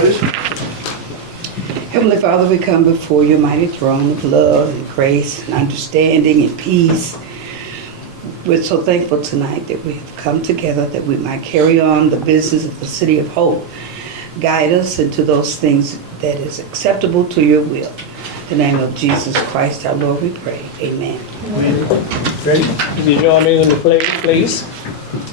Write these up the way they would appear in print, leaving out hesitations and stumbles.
please. Heavenly Father, we come before your mighty throne of love and grace and understanding and peace. We're so thankful tonight that we have come together that we might carry on the business of the City of Hope. Guide us into those things that is acceptable to your will. In the name of Jesus Christ, our Lord, we pray. Amen. Ready? If you join me in the pledge, please.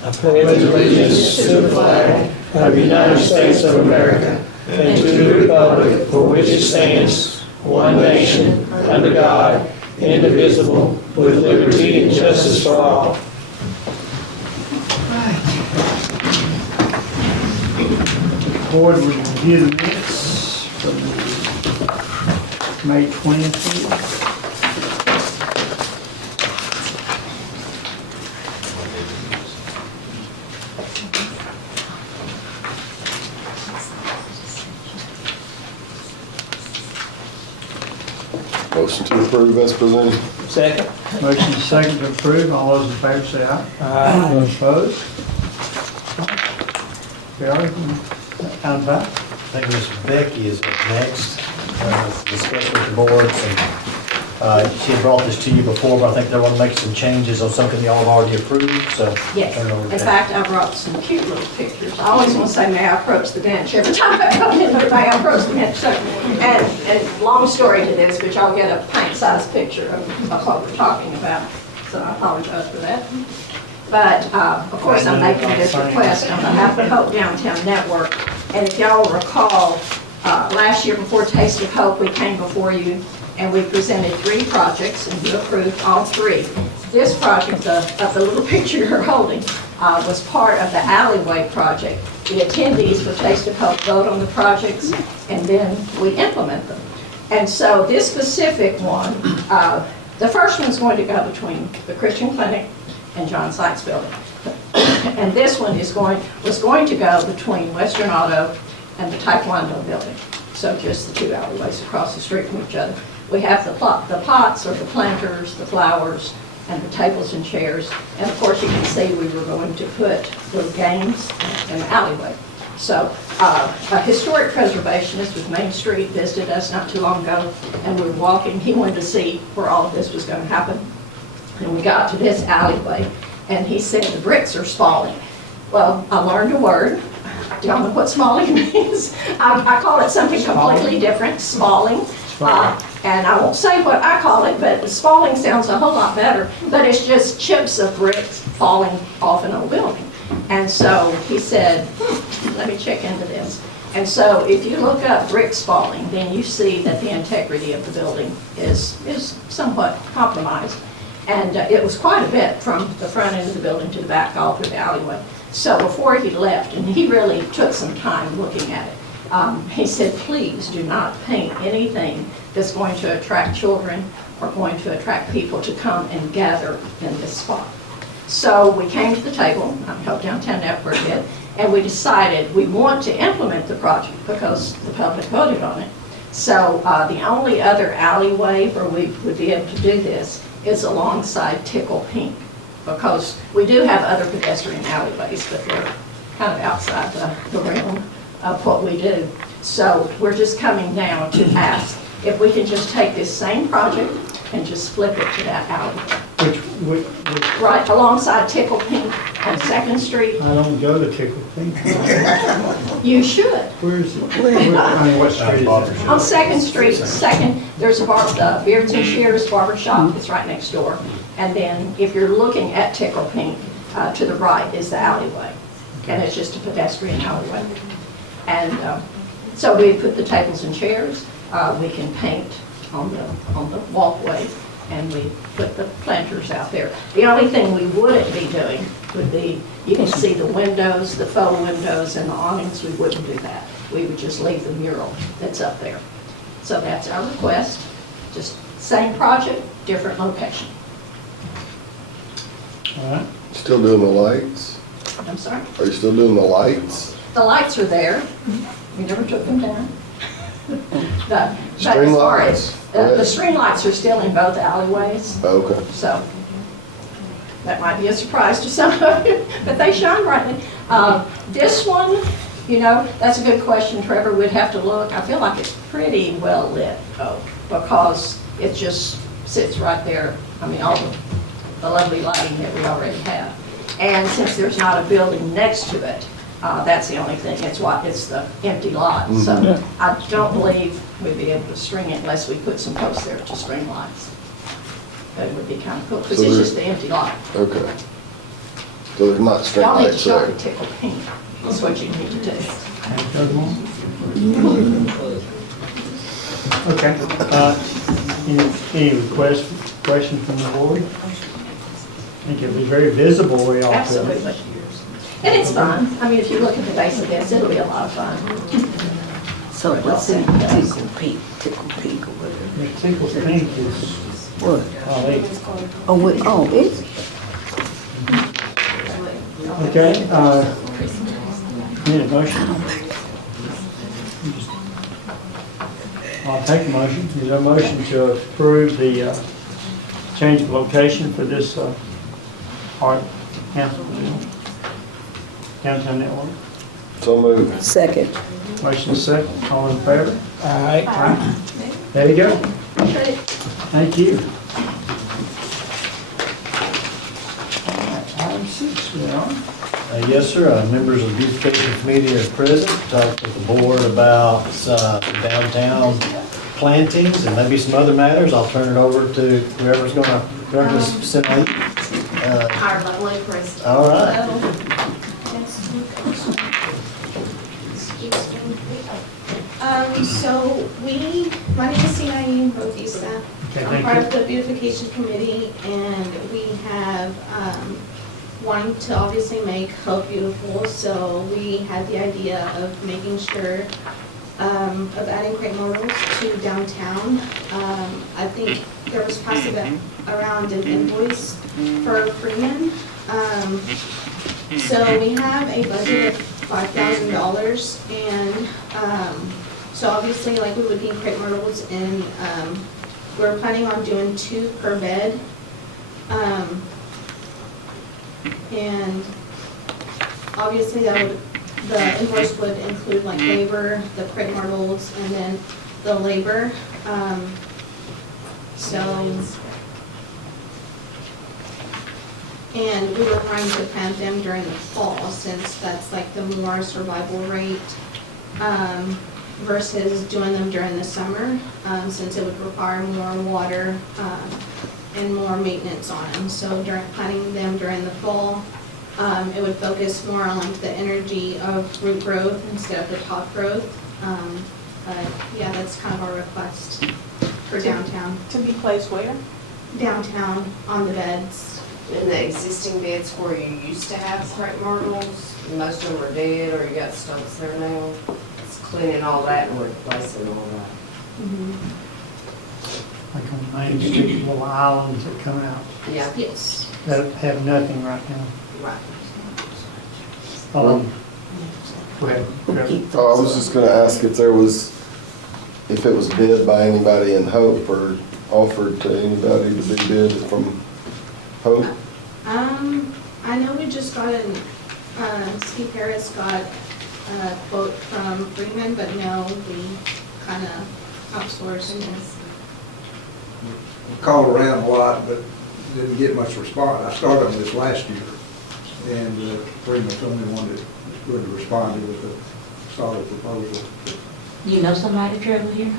I pledge allegiance to the flag of the United States of America and to the republic for which it stands, one nation, under God, indivisible, with liberty and justice for all. Board will review the minutes from May 20th. Motion to approve as presented. Second. Motion is second to approve. All those in favor say aye. Aye. Those opposed? Carried. Item 5. I think Ms. Becky is up next, discuss with the boards, and she had brought this to you before, but I think they want to make some changes on something y'all have already approved, so. Yes, turn it over to in Becky. fact, I brought some cute little pictures. I always want to say, may I approach the bench every time I come in, but may I approach the bench? So, and long story to this, but y'all get a pint-sized picture of what we're talking about, so I apologize for that. But, of course, I'm making this request on behalf of Hope Downtown Network. And if y'all recall, last year before Taste of Hope, we came before you and we presented 3 projects and you approved all 3. This project of the little picture you're holding was part of the alleyway project. The attendees for Taste of Hope vote on the projects and then we implement them. And so this specific one, the first one's going to go between the Christian Clinic and John Sykes Building. And this one was going to go between Western Auto and the Taekwondo Building. So just the 2 alleyways across the street from each other. We have the pots or the planters, the flowers, and the tables and chairs. And of course you can see we were going to put little games in the alleyway. So a historic preservationist with Main Street visited us not too long ago and we were walking. He wanted to see where all of this was going to happen. And we got to this alleyway, and he said, the bricks are spalling. Well, I learned a word. Don't know what spalling means. I call it something completely different, spalling. And I won't say what I call it, but spalling sounds a whole lot better. But it's just chips of bricks falling off an old building. And so he said, let me check into this. And so if you look up brick spalling, then you see that the integrity of the building is somewhat compromised. And it was quite a bit from the front end of the building to the back, all through the alleyway. So before he left, and he really took some time looking at it, he said, please do not paint anything that's going to attract children or going to attract people to come and gather in this spot. So we came to the table, Hope Downtown Network did, and we decided we want to implement the project because the public voted on it. So the only other alleyway where we would be able to do this is alongside Tickle Pink, because we do have other pedestrian alleyways, but they're kind of outside the realm of what we do. So we're just coming down to ask if we can just take this same project and just flip it to that alleyway. Which, Right alongside Tickle Pink on 2nd Street. I don't go to Tickle Pink. You should. Where is it? I mean, what street is it? On 2nd Street, there's a the Beards and Shears Barber Shop. It's right next door. And then if you're looking at Tickle Pink, to the right is the alleyway. And it's just a pedestrian alleyway. And so we put the tables and chairs. We can paint on the walkway. And we put the planters out there. The only thing we wouldn't be doing would be, you can see the windows, the faux windows and the awnings, we wouldn't do that. We would just leave the mural that's up there. So that's our request. Just same project, different location. All right. Still doing the lights? I'm sorry? Are you still doing the lights? The lights are there. We never took them down. String lights? The string lights are still in both alleyways. Okay. So that might be a surprise to some of you, but they shine brightly. This one You know, that's a good question, Trevor. We'd have to look. I feel like it's pretty well lit, though, because it just sits right there. I mean, all the lovely lighting that we already have. And since there's not a building next to it, that's the only thing. It's the empty lot. So I don't believe we'd be able to string it unless we put some posts there to string lights. That would be kind of cool, because So it's there- just the empty lot. Okay. So there's not string Y'all need to lights start there? to tickle pink. That's what you need to do. Okay. Any questions from the board? I think it was very visible where y'all put it. Absolutely. And it's fun. I mean, if you look at the base of this, it'll be a lot of fun. So what's in tickle pink or whatever? The tickle pink is, What? it's, okay, need a motion? I'll take a motion. Is there a motion to approve the change of location for this art council downtown network? So moved. Second. Motion is second, all in favor? Aye. There you go. Thank you. Item 6, we are. Yes, sir. Members of the Beautification Committee are present to talk with the board about downtown plantings and maybe some other matters. I'll turn it over to whoever's sitting on. Our lovely president. All right. My name is Tina Bautista. Okay, I'm thank part you. of the beautification committee, and we have, wanting to obviously make Hope beautiful, so we had the idea of making sure, of adding crepe myrtles to downtown. I think there was possibly around an invoice for Freeman. So we have a budget of $5,000, and, so obviously, like, we would need crepe myrtles, and, we're planning on doing 2 per bed. And obviously, the invoice would include like labor, the crepe myrtles, and then the labor. And we were trying to plant them during the fall, since that's like the more survival rate, versus doing them during the summer, since it would require more water, and more maintenance on them. So during planting them during the fall, it would focus more on like the energy of root growth instead of the top growth. But yeah, that's kind of our request for downtown. To be placed where? Downtown on the beds. In the existing beds where you used to have crepe myrtles, most of them are dead or you got stumps there now. It's cleaning all that and replacing all that. Like on Main Street, little islands that come out Yeah. Yes. that have nothing right now. Right. Go ahead. Trevor. Oh, I was just gonna ask if it was bid by anybody in Hope or offered to anybody to be bid from Hope. I know we just got Steve Harris got a quote from Freeman, but no, we kind of outsourced this. Called around a lot, but didn't get much response. I started on this last year, and Freeman told me one that was good to respond to with a solid proposal. You know somebody traveling here?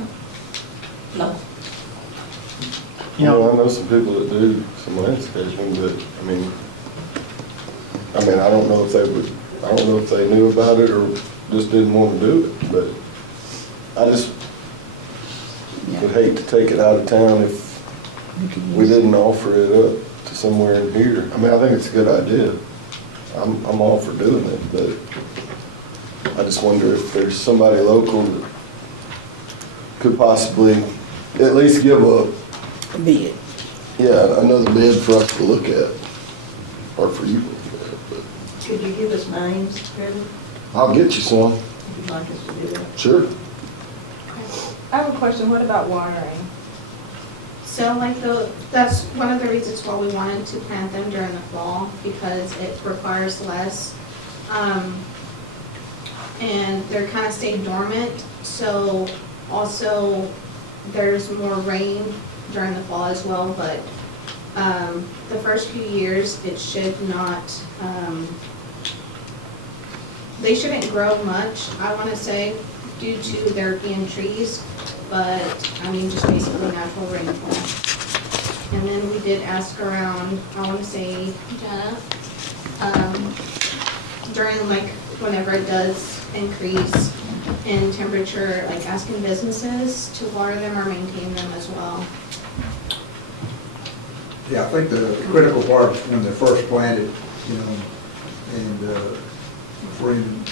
No. You know, I know some people that do some landscaping, but, I don't know if they knew about it or just didn't want to do it, but I just would hate to take it out of town if we didn't offer it up to somewhere in here. I think it's a good idea. I'm all for doing it, but I just wonder if there's somebody local that could possibly at least give a Bid. another bid for us to look at, or for you to look at, but Could you give us names, Trevor, I'll get you some, if you'd like us to do that? sure. I have a question, what about watering? So like that's one of the reasons why we wanted to plant them during the fall, because it requires less and they're kind of stayed dormant. So also there's more rain during the fall as well, but the first few years it should not, they shouldn't grow much, I want to say, due to there being trees, but I mean just basically natural rainfall. And then we did ask around, I want to say, Jenna, during like whenever it does increase in temperature, like asking businesses to water them or maintain them as well. Yeah, I think the critical part is when they're first planted, you know, and Freeman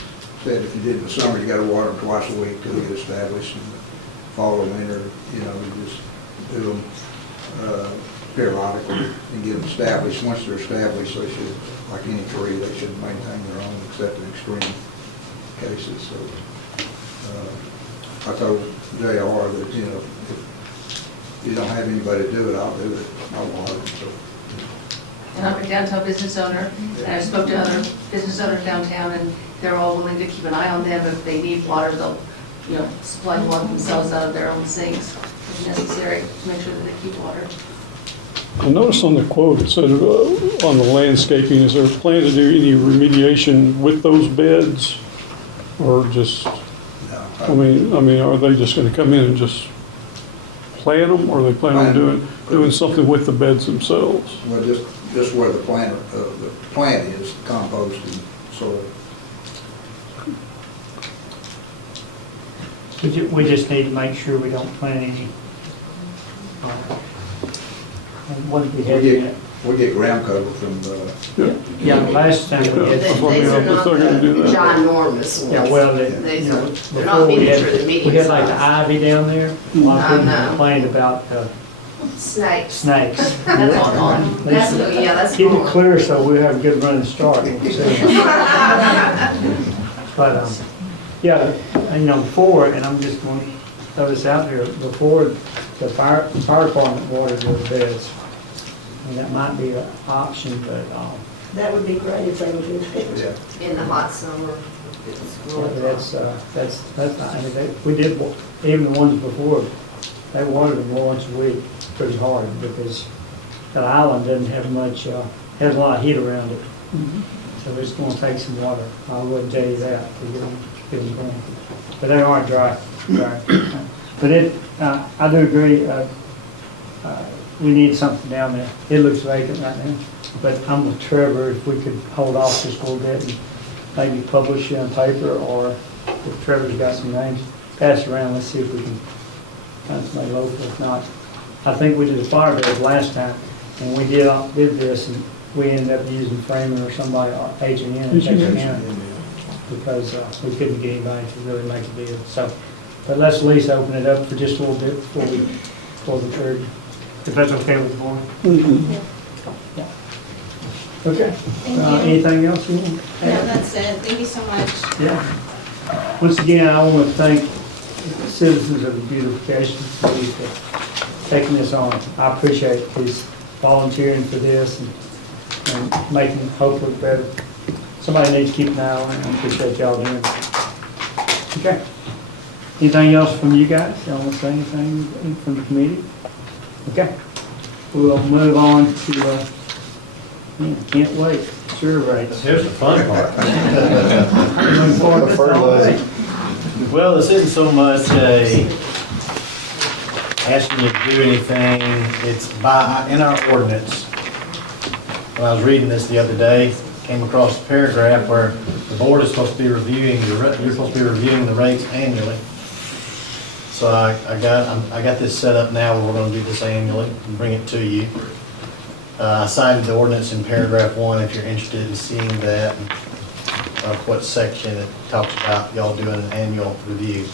said if you did in the summer, you gotta water them twice a week till they get established. In the fall or winter, you know, you just do them periodically and get them established. Once they're established, they should, like any tree, they should maintain their own except in extreme cases. So I told J.R. that, you know, if you don't have anybody to do it, I'll do it. I'll water them. So. And I'm a downtown business owner, and I spoke to other business owners downtown, and they're all willing to keep an eye on them. If they need water, they'll, you know, supply water themselves out of their own sinks if necessary to make sure that they keep water. I noticed on the quote, it said on the landscaping, is there a plan to do any remediation with those beds? Or just, I mean, are they just gonna come in and just plant them, or are they planning on doing something with the beds themselves? Well, just where the plant is, compost and soil. We just need to make sure we don't plant any. What did we have in it? We get ground cover from Yeah, last time we had. These are not the ginormous ones. Yeah, well, These you are, know, they're not before we miniature, they're had medium like the size. ivy down there. A lot of people I know. complained about Snakes. snakes. That's all gone. That's, yeah, that's Keep it gone. clear so we have a good running start. But, yeah, you know, before, and I'm just going to throw this out here, before the fire department watered those beds. And that might be an option, but, That would be great if they would do that. In the hot summer, it's yeah, really but that's not, I mean, we did, even the ones before, they watered them once a week, pretty hard, because that island doesn't have much, has a lot of heat around it. So it's gonna take some water, I wouldn't tell you that, to get them going. But they aren't dry. But I do agree, we need something down there. It looks vacant right now, but I'm with Trevor, if we could hold off just a little bit and maybe publish it on paper, or if Trevor's got some names, pass it around, let's see if we can find somebody local. If not, I think we did a fire bed last time, and we did this, and we ended up using Freeman or somebody, or H&N, because we couldn't get anybody to really make a deal. So, but let's at least open it up for just a little bit before we pull the trigger, if that's okay with the board. Yeah. Okay. Thank you. Anything else you want? No, that's it. Thank you so much. Yeah. Once again, I want to thank the citizens of the Beautification Committee for taking this on. I appreciate these volunteering for this and making Hope look better. Somebody needs to keep an eye on it, and I appreciate y'all doing it. Okay. Anything else from you guys? Y'all want to say anything from the committee? Okay. We'll move on to, can't wait, sure rates. Here's the fun part. Looking forward to it. Well, this isn't so much asking you to do anything, it's in our ordinance. When I was reading this the other day, came across a paragraph where the board is supposed to be reviewing, you're supposed to be reviewing the rates annually. So I got this set up now where we're going to do this annually and bring it to you. I cited the ordinance in paragraph 1 if you're interested in seeing that, and what section it talks about y'all doing an annual review.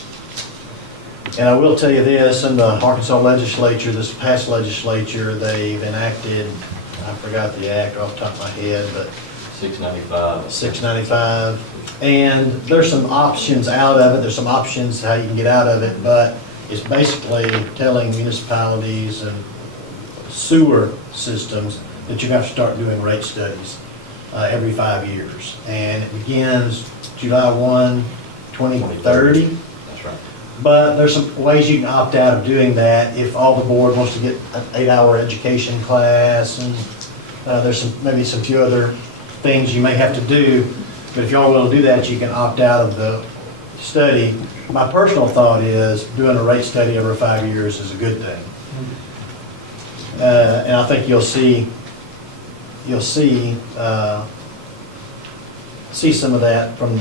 And I will tell you this, in the Arkansas legislature, this past legislature, they've enacted, I forgot the act off the top of my head, but 695. And there's some options out of it. There's some options how you can get out of it, but it's basically telling municipalities and sewer systems that you're going to have to start doing rate studies every 5 years. And it begins July 1, 2030. That's right. But there's some ways you can opt out of doing that if all the board wants to get an 8-hour education class, and there's maybe some few other things you may have to do. But if y'all will do that, you can opt out of the study. My personal thought is doing a rate study over 5 years is a good thing. And I think you'll see some of that from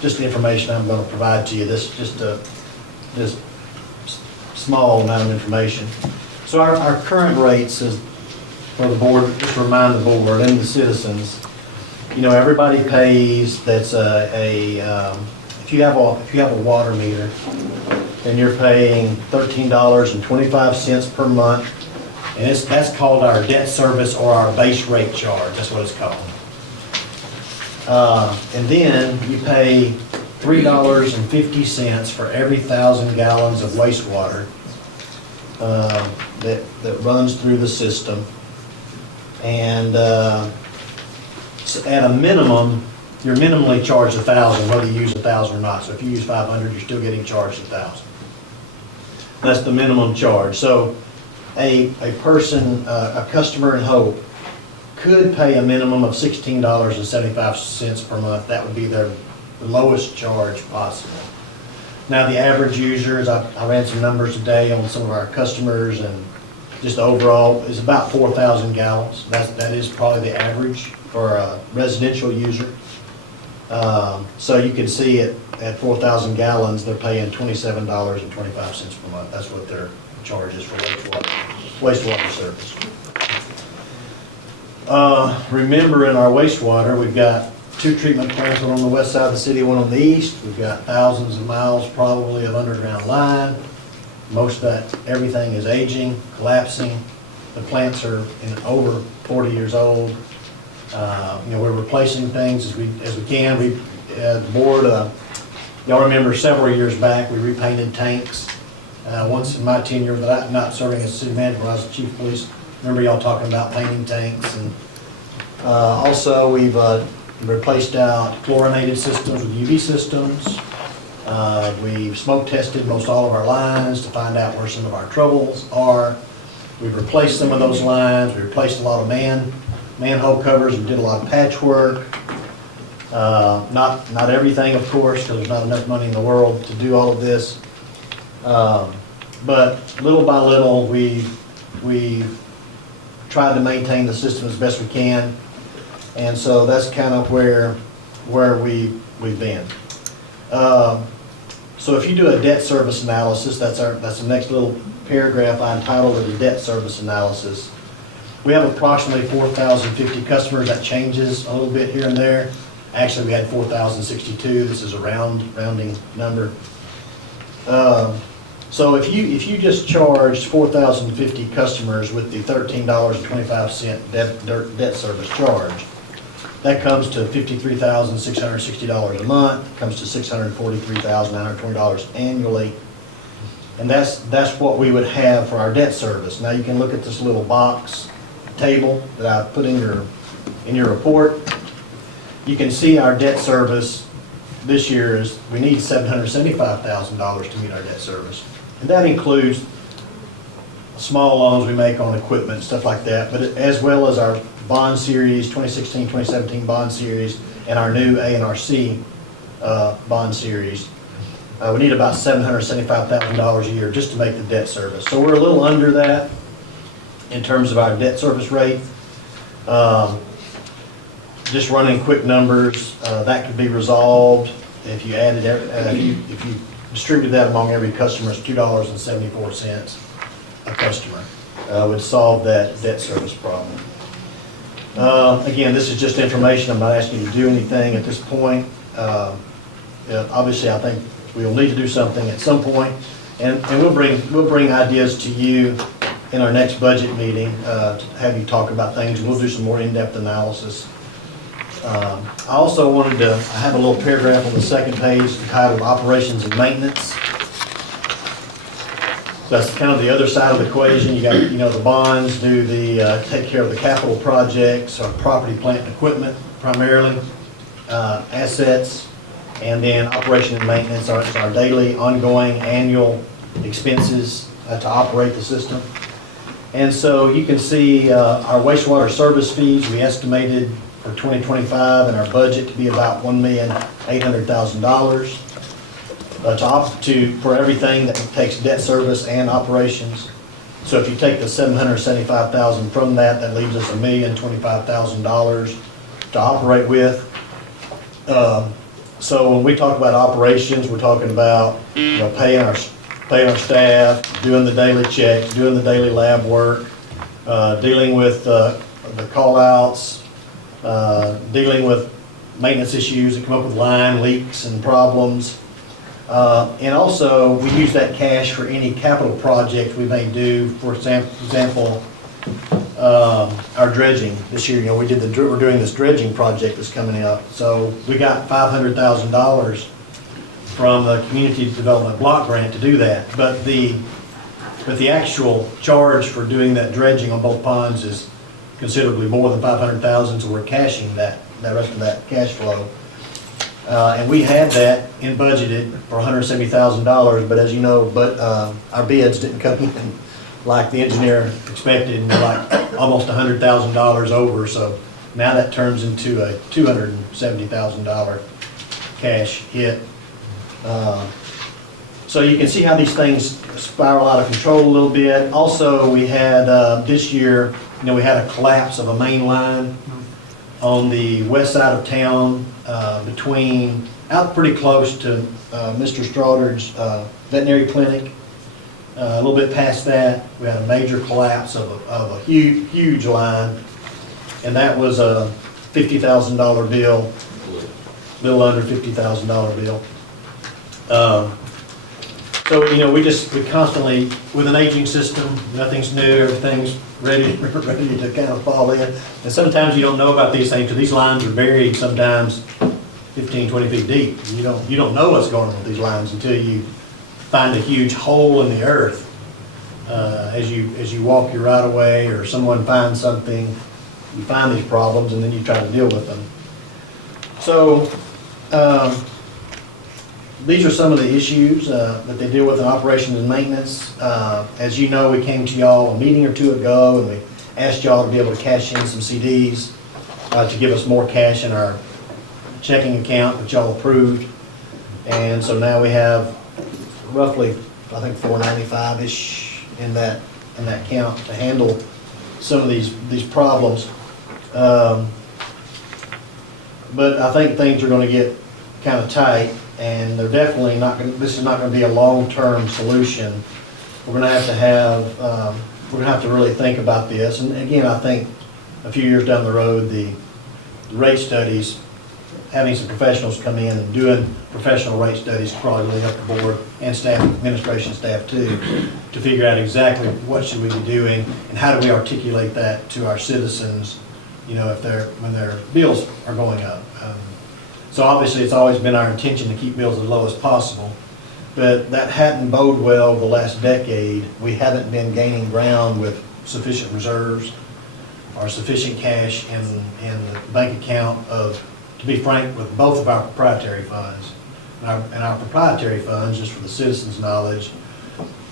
just the information I'm going to provide to you. This small amount of information. So our current rates is for the board, just to remind the board and the citizens, everybody pays. That's if you have a water meter, then you're paying $13.25 per month, and that's called our debt service or our base rate charge. That's what it's called. And then you pay $3.50 for every 1,000 gallons of wastewater that runs through the system. And so at a minimum, you're minimally charged 1,000, whether you use 1,000 or not. So if you use 500, you're still getting charged 1,000. That's the minimum charge. So a person, a customer in Hope, could pay a minimum of $16.75 per month. That would be their lowest charge possible. Now, the average users, I ran some numbers today on some of our customers, and just overall is about 4,000 gallons. That is probably the average for a residential user. So you can see at 4,000 gallons, they're paying $27.25 per month. That's what their charge is for wastewater service. Remember, in our wastewater, we've got 2 treatment plants, one on the west side of the city, one on the east. We've got thousands of miles probably of underground line. Most of that, everything is aging, collapsing. The plants are over 40 years old. We're replacing things as we can. The board, y'all remember several years back, we repainted tanks. Once in my tenure that I'm not serving as city manager, when I was the chief of police, remember y'all talking about painting tanks. And also we've replaced out chlorinated systems with UV systems. We've smoke tested most all of our lines to find out where some of our troubles are. We've replaced some of those lines. We replaced a lot of manhole covers. We did a lot of patchwork. Not everything, of course, because there's not enough money in the world to do all of this. But little by little, we've tried to maintain the system as best we can. And so that's kind of where we've been. So if you do a debt service analysis, that's the next little paragraph I entitled it, a debt service analysis. We have approximately 4,050 customers. That changes a little bit here and there. Actually, we had 4,062. This is a rounding number. So if you just charged 4,050 customers with the $13.25 debt service charge, that comes to $53,660 a month, comes to $643,920 annually. And that's what we would have for our debt service. Now you can look at this little box table that I put in your report. You can see our debt service this year is, we need $775,000 to meet our debt service. And that includes small loans we make on equipment, stuff like that, but as well as our bond series, 2016, 2017 bond series, and our new A&RC bond series. We need about $775,000 a year just to make the debt service. So we're a little under that in terms of our debt service rate. Just running quick numbers, that could be resolved if you added, if you distributed that among every customer, it's $2.74 a customer. Would solve that debt service problem. Again, this is just information. I'm not asking you to do anything at this point. Obviously, I think we'll need to do something at some point, and we'll bring ideas to you in our next budget meeting to have you talk about things. We'll do some more in-depth analysis. I also wanted to, I have a little paragraph on the second page titled Operations and Maintenance. So that's kind of the other side of the equation. You got, the bonds do take care of the capital projects, or property, plant, and equipment primarily, assets, And then operation and maintenance are our daily, ongoing, annual expenses to operate the system. And so you can see our wastewater service fees, we estimated for 2025 and our budget to be about $1,800,000 for everything that takes debt service and operations. So if you take the $775,000 from that, that leaves us $1,025,000 to operate with. So when we talk about operations, we're talking about, paying our staff, doing the daily checks, doing the daily lab work, dealing with the call-outs, dealing with maintenance issues that come up with line leaks and problems. And also, we use that cash for any capital project we may do. For example, our dredging this year. We're doing this dredging project that's coming up. So we got $500,000 from the Community Development Block Grant to do that. But the actual charge for doing that dredging on both ponds is considerably more than $500,000, so we're cashing that rest of that cash flow. And we had that in budgeted for $170,000, but as you know, our bids didn't come in like the engineer expected, and they're like almost $100,000 over, so now that turns into a $270,000 cash hit. So you can see how these things spiral out of control a little bit. Also, we had this year, we had a collapse of a main line on the west side of town, out pretty close to Mr. Straudard's veterinary clinic. A little bit past that, we had a major collapse of a huge line, and that was a $50,000 bill, a little under $50,000 bill. So we constantly, with an aging system, nothing's new, everything's ready to kind of fall in. And sometimes you don't know about these things, because these lines are buried sometimes 15, 20 feet deep. You don't know what's going on with these lines until you find a huge hole in the earth. As you walk your right of way, or someone finds something, you find these problems, and then you try to deal with them. So these are some of the issues that they deal with in operations and maintenance. As you know, we came to y'all a meeting or two ago, and we asked y'all to be able to cash in some CDs to give us more cash in our checking account, which y'all approved. And so now we have roughly, I think, $495-ish in that account to handle some of these problems. But I think things are going to get kind of tight, and they're definitely not going. This is not going to be a long-term solution. We're going to have to really think about this. And again, I think a few years down the road, the rate studies, having some professionals come in and doing professional rate studies probably really help the board and staff, administration staff too, to figure out exactly what should we be doing and how do we articulate that to our citizens, when their bills are going up. So obviously it's always been our intention to keep bills as low as possible, but that hadn't boded well the last decade. We haven't been gaining ground with sufficient reserves or sufficient cash in the bank account to be frank, with both of our proprietary funds. And our proprietary funds, just for the citizens' knowledge,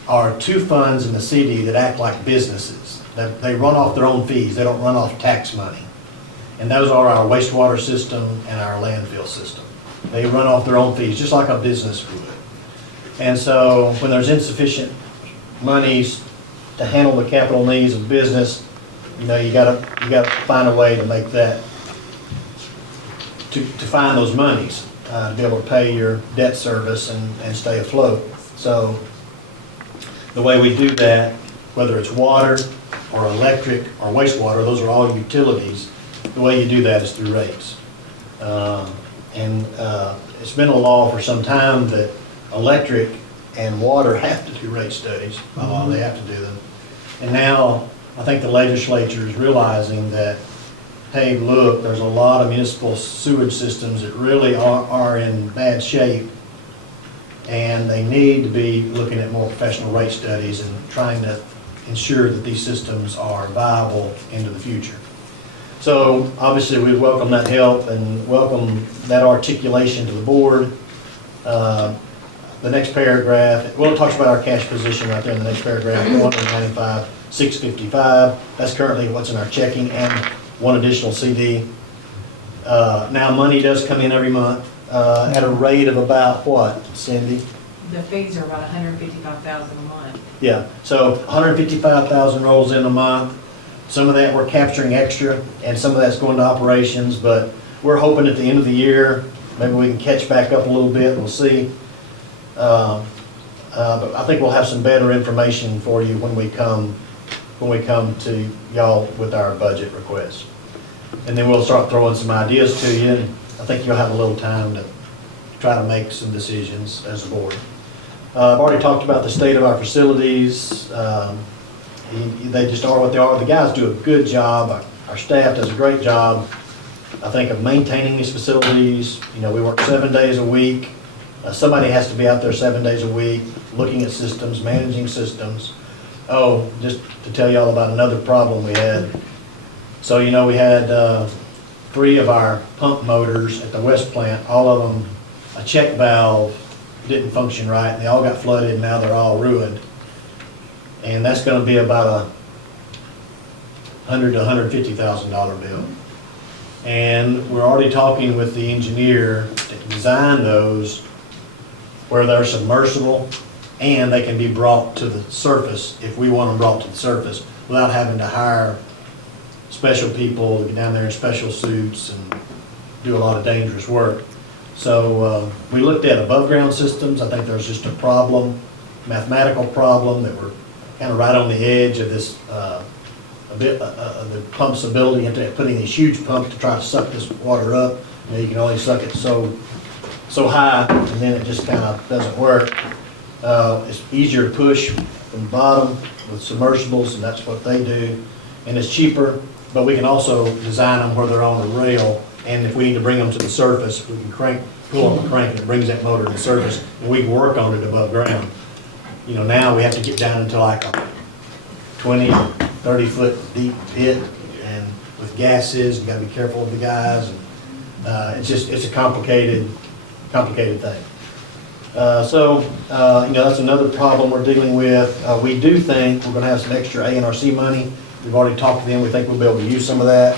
are two funds in the city that act like businesses. They run off their own fees. They don't run off tax money. And those are our wastewater system and our landfill system. They run off their own fees, just like a business would. And so when there's insufficient monies to handle the capital needs of business, you gotta find a way to make that, to find those monies to be able to pay your debt service and stay afloat. So the way we do that, whether it's water or electric or wastewater, those are all utilities. The way you do that is through rates. It's been a law for some time that electric and water have to do rate studies. They have to do them. And now I think the legislature is realizing that, hey, look, there's a lot of municipal sewage systems that really are in bad shape, and they need to be looking at more professional rate studies and trying to ensure that these systems are viable into the future. So obviously, we welcome that help and welcome that articulation to the board. The next paragraph, well, it talks about our cash position right there in the next paragraph, 195,655. That's currently what's in our checking and one additional CD. Now, money does come in every month at a rate of about what, Cindy? The fees are about 155,000 a month. Yeah, so 155,000 rolls in a month. Some of that we're capturing extra, and some of that's going to operations, but we're hoping at the end of the year, maybe we can catch back up a little bit, we'll see. But I think we'll have some better information for you when we come to y'all with our budget request. And then we'll start throwing some ideas to you, and I think you'll have a little time to try to make some decisions as a board. I've already talked about the state of our facilities. They just are what they are. The guys do a good job. Our staff does a great job, I think, of maintaining these facilities. You know, we work 7 days a week. Somebody has to be out there 7 days a week, looking at systems, managing systems. Oh, just to tell y'all about another problem we had. So, you know, we had 3 of our pump motors at the West plant, all of them, a check valve didn't function right, and they all got flooded, and now they're all ruined. And that's going to be about a $100,000 to $150,000 bill. And we're already talking with the engineer to design those where they're submersible and they can be brought to the surface if we want them brought to the surface without having to hire special people to get down there in special suits and do a lot of dangerous work. So we looked at above ground systems. I think there's just a problem, mathematical problem, that we're kind of right on the edge of this, the pump's ability. You have to put in these huge pumps to try to suck this water up. You know, you can only suck it so high, and then it just kind of doesn't work. It's easier to push from the bottom with submersibles, and that's what they do. And it's cheaper, but we can also design them where they're on a rail, and if we need to bring them to the surface, we can pull on the crank, and it brings that motor to the surface, and we can work on it above ground. You know, now we have to get down into like a 20, 30 foot deep pit, and with gases, you gotta be careful of the guys, and it's a complicated thing. So, you know, that's another problem we're dealing with. We do think we're gonna have some extra A&RC money. We've already talked to them. We think we'll be able to use some of that.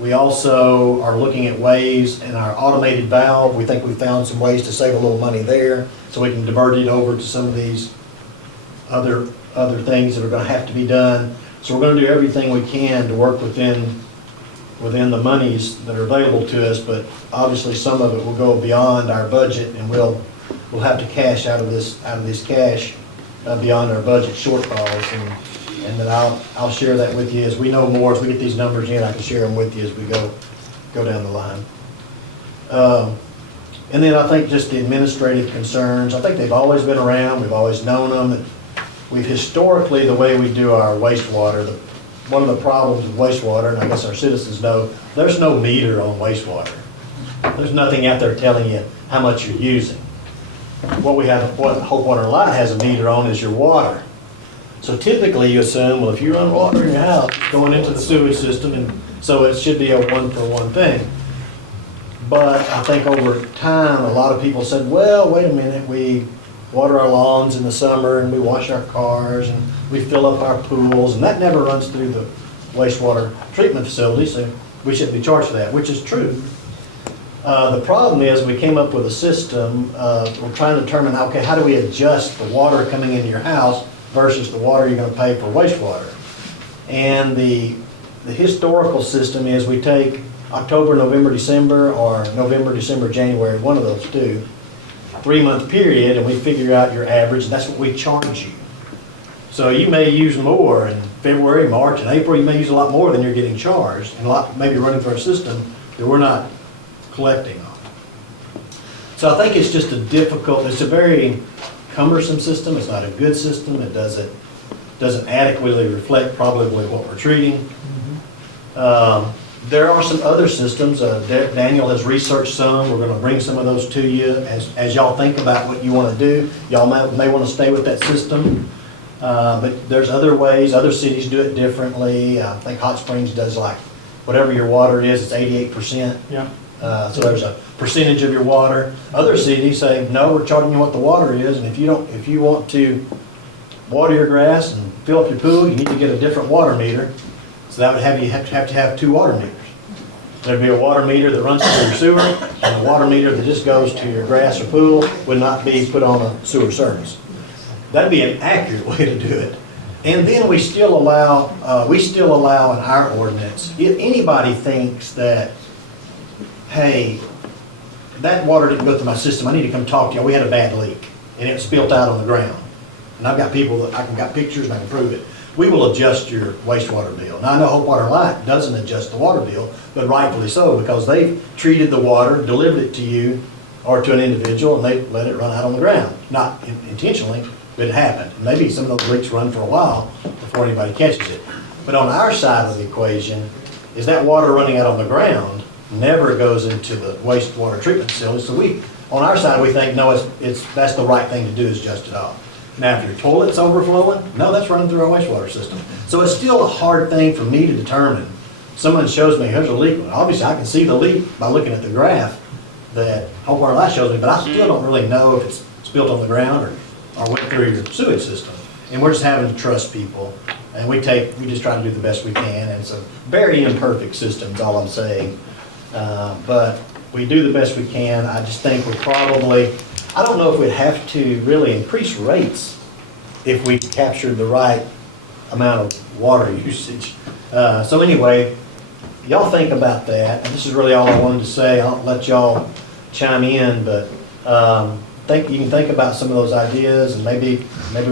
We also are looking at ways in our automated valve. We think we found some ways to save a little money there, so we can divert it over to some of these other things that are gonna have to be done. So we're gonna do everything we can to work within the monies that are available to us, but obviously some of it will go beyond our budget, and we'll have to cash out of this cash beyond our budget shortfalls, and then I'll share that with you as we know more. As we get these numbers in, I can share them with you as we go down the line. And then I think just the administrative concerns, I think they've always been around. We've always known them. We've historically, the way we do our wastewater, one of the problems with wastewater, and I guess our citizens know, there's no meter on wastewater. There's nothing out there telling you how much you're using. What Hope Water Light has a meter on is your water. So typically you assume, well, if you run water in your house, it's going into the sewage system, and so it should be a one-for-one thing. But I think over time, a lot of people said, well, wait a minute, we water our lawns in the summer, and we wash our cars, and we fill up our pools, and that never runs through the wastewater treatment facility, so we shouldn't be charged for that, which is true. The problem is we came up with a system, we're trying to determine, okay, how do we adjust the water coming into your house versus the water you're going to pay for wastewater. And the historical system is we take October, November, December, or November, December, January, one of those two, 3-month period, and we figure out your average, and that's what we charge you. So you may use more in February, March, and April. You may use a lot more than you're getting charged, and a lot maybe running through a system that we're not collecting on. So I think it's just it's a very cumbersome system. It's not a good system. It doesn't adequately reflect probably what we're treating. There are some other systems. Daniel has researched some. We're going to bring some of those to you as y'all think about what you want to do. Y'all may want to stay with that system. But there's other ways, other cities do it differently. I think Hot Springs does like, whatever your water is, it's 88%. Yeah. So there's a percentage of your water. Other cities say, no, we're charging you what the water is, and if you want to water your grass and fill up your pool, you need to get a different water meter. So that would have you have to have 2 water meters. There'd be a water meter that runs through your sewer, and a water meter that just goes to your grass or pool would not be put on a sewer service. That'd be an accurate way to do it. And then we still allow in our ordinance, if anybody thinks that, hey, that water didn't go through my system, I need to come talk to you, we had a bad leak, and it spilled out on the ground. And I've got people that I can got pictures and I can prove it. We will adjust your wastewater bill. Now, I know Hope Water Light doesn't adjust the water bill, but rightfully so, because they've treated the water, delivered it to you or to an individual, and they let it run out on the ground. Not intentionally, but it happened. Maybe some of those leaks run for a while before anybody catches it. But on our side of the equation, is that water running out on the ground never goes into the wastewater treatment facility. So on our side, we think, no, that's the right thing to do, is adjust it off. Now, if your toilet's overflowing, no, that's running through our wastewater system. So it's still a hard thing for me to determine. Someone shows me, here's a leak. Well, obviously, I can see the leak by looking at the graph that Hope Water Light shows me, but I still don't really know if it's spilled on the ground or went through your sewage system. And we're just having to trust people. And we just try to do the best we can. And it's a very imperfect system, is all I'm saying. But we do the best we can. I just think we're probably, I don't know if we'd have to really increase rates if we captured the right amount of water usage. So anyway, y'all think about that. And this is really all I wanted to say. I'll let y'all chime in, but you can think about some of those ideas, and maybe we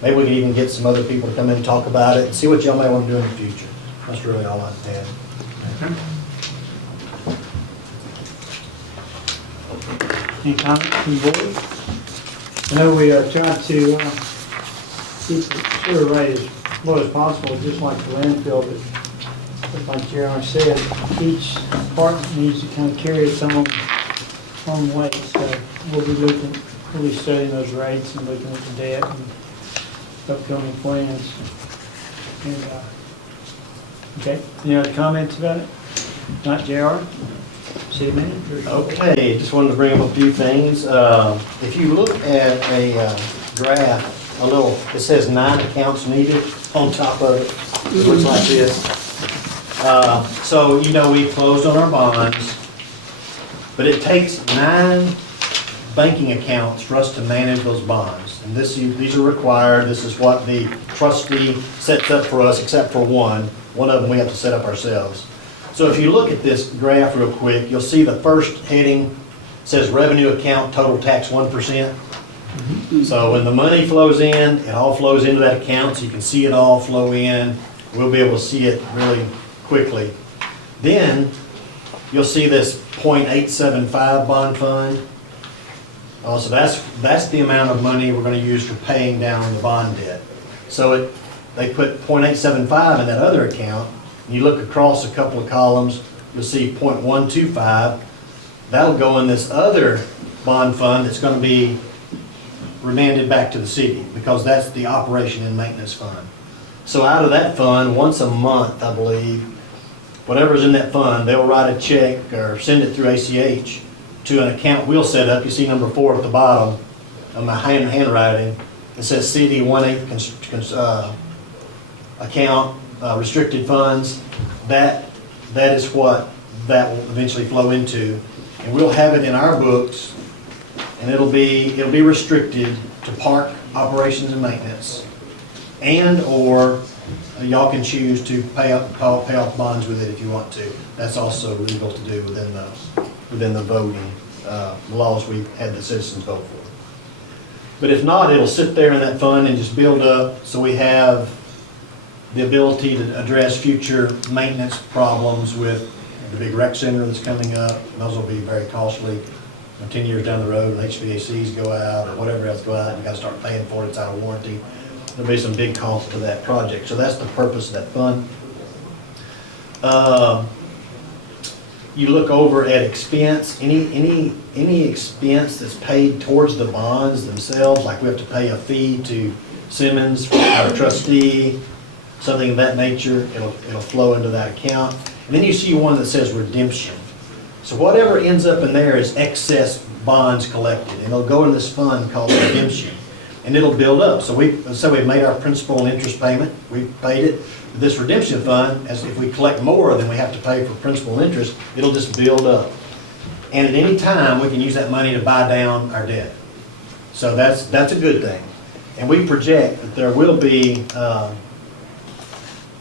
can even get some other people to come in and talk about it and see what y'all may want to do in the future. That's really all I had. Any comments from the board? I know we try to keep the sewer rate as low as possible, just like the landfill, but like J.R. said, each department needs to kind of carry its own weight. So we'll be studying those rates and looking at the debt and upcoming plans. And, okay, any other comments about it? Not J.R.? City manager? Okay, just wanted to bring up a few things. If you look at a graph, it says 9 accounts needed on top of it. It looks like this. So, we closed on our bonds, but it takes 9 banking accounts for us to manage those bonds. And these are required. This is what the trustee sets up for us, except for one. One of them we have to set up ourselves. So if you look at this graph real quick, you'll see the first heading says revenue account, total tax 1%. So when the money flows in, it all flows into that account, so you can see it all flow in. We'll be able to see it really quickly. Then you'll see this .875 bond fund. So that's the amount of money we're going to use for paying down the bond debt. So they put .875 in that other account. You look across a couple of columns, you'll see .125. That'll go in this other bond fund that's going to be remanded back to the city, because that's the operation and maintenance fund. So out of that fund, once a month, I believe, whatever's in that fund, they'll write a check or send it through ACH to an account we'll set up. You see number 4 at the bottom of my handwriting. It says CD 1/8 account. Restricted funds, that is what that will eventually flow into, and we'll have it in our books, and it'll be restricted to park operations and maintenance, and or y'all can choose to pay off bonds with it if you want to. That's also legal to do within the voting laws we've had the citizens vote for. But if not, it'll sit there in that fund and just build up, so we have the ability to address future maintenance problems with the big rec center that's coming up. Those will be very costly. 10 years down the road, when HVACs go out or whatever else go out, you got to start paying for it. It's out of warranty. There'll be some big cost to that project. So that's the purpose of that fund. You look over at expense. Any expense that's paid towards the bonds themselves, like we have to pay a fee to Simmons, our trustee, something of that nature, it'll flow into that account. And then you see one that says redemption. So whatever ends up in there is excess bonds collected, and it'll go in this fund called redemption, and it'll build up. So let's say we've made our principal and interest payment, we've paid it. This redemption fund, as if we collect more than we have to pay for principal and interest, it'll just build up. And at any time, we can use that money to buy down our debt. So that's a good thing. And we project that there will be,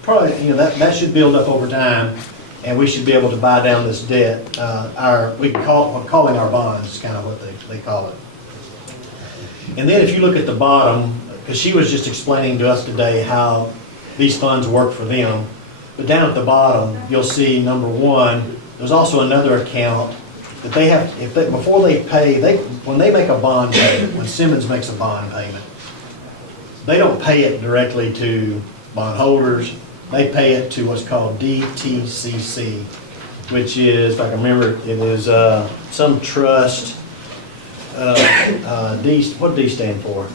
probably, that should build up over time, and we should be able to buy down this debt. Calling our bonds is kind of what they call it. And then if you look at the bottom, because she was just explaining to us today how these funds work for them, but down at the bottom, you'll see number one, there's also another account that they have, before they pay, when they make a bond payment, when Simmons makes a bond payment, they don't pay it directly to bondholders. They pay it to what's called DTCC, which is, if I can remember, it is some trust. What D stand for?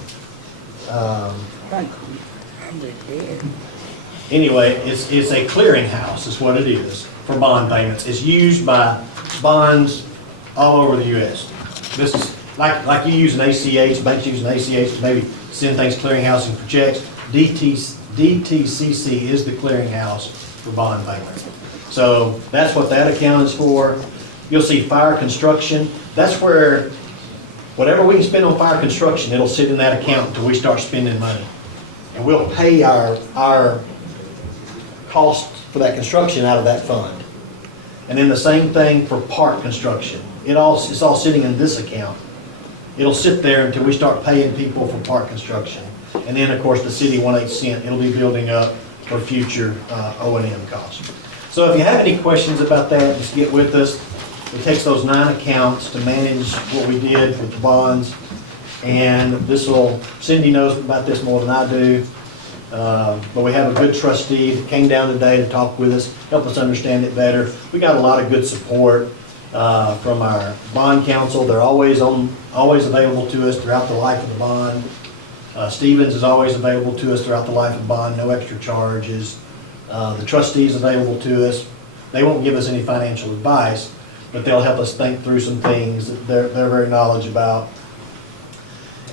Anyway, it's a clearinghouse is what it is for bond payments. It's used by bonds all over the U.S. This is like you use an ACH, banks use an ACH to maybe send things clearinghouse for checks. DTCC is the clearinghouse for bond payments. So that's what that account is for. You'll see fire construction. That's where whatever we can spend on fire construction, it'll sit in that account until we start spending money. And we'll pay our cost for that construction out of that fund. And then the same thing for park construction. It's all sitting in this account. It'll sit there until we start paying people for park construction. And then, of course, the city 1/8 cent, it'll be building up for future O&M costs. So if you have any questions about that, just get with us. It takes those 9 accounts to manage what we did with the bonds. And Cindy knows about this more than I do. But we have a good trustee that came down today to talk with us, help us understand it better. We got a lot of good support from our bond counsel. They're always available to us throughout the life of the bond. Stevens is always available to us throughout the life of the bond, no extra charges. The trustees available to us. They won't give us any financial advice, but they'll help us think through some things that they're very knowledgeable about.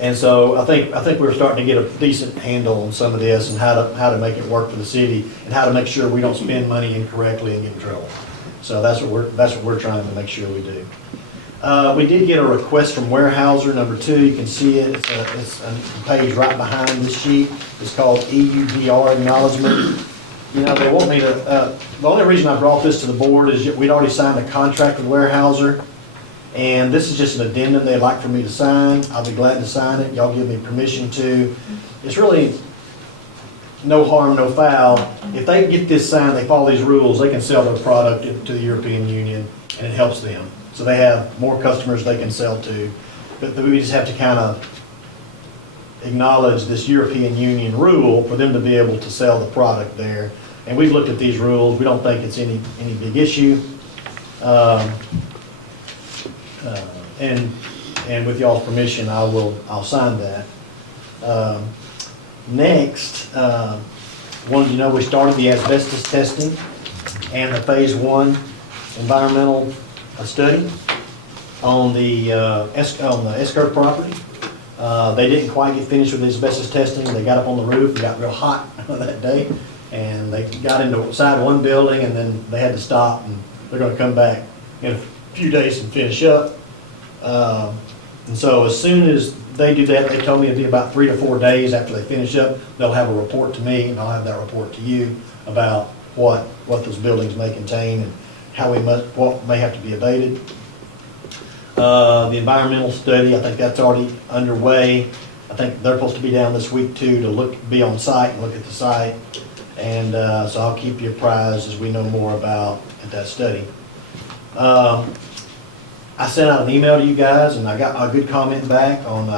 And so I think we're starting to get a decent handle on some of this and how to make it work for the city and how to make sure we don't spend money incorrectly and get in trouble. So that's what we're trying to make sure we do. We did get a request from Weyerhaeuser, number 2. You can see it. It's a page right behind this sheet. It's called EUDR acknowledgement. They want me to. The only reason I brought this to the board is we'd already signed a contract with Weyerhaeuser. And this is just an addendum they'd like for me to sign. I'll be glad to sign it. Y'all give me permission to. It's really no harm, no foul. If they get this signed, they follow these rules, they can sell their product to the European Union, and it helps them. So they have more customers they can sell to. But we just have to kind of acknowledge this European Union rule for them to be able to sell the product there. And we've looked at these rules. We don't think it's any big issue. And with y'all's permission, I'll sign that. Next, we started the asbestos testing and the phase 1 environmental study on the S-curve property. They didn't quite get finished with the asbestos testing. They got up on the roof and got real hot that day, and they got inside one building, and then they had to stop, and they're going to come back in a few days and finish up. And so as soon as they do that, they told me it'd be about 3 to 4 days after they finish up, they'll have a report to me, and I'll have that report to you about what those buildings may contain and what may have to be abated. The environmental study, I think that's already underway. I think they're supposed to be down this week too to be on site and look at the site. And so I'll keep you apprised as we know more about that study. I sent out an email to you guys, and I got a good comment back on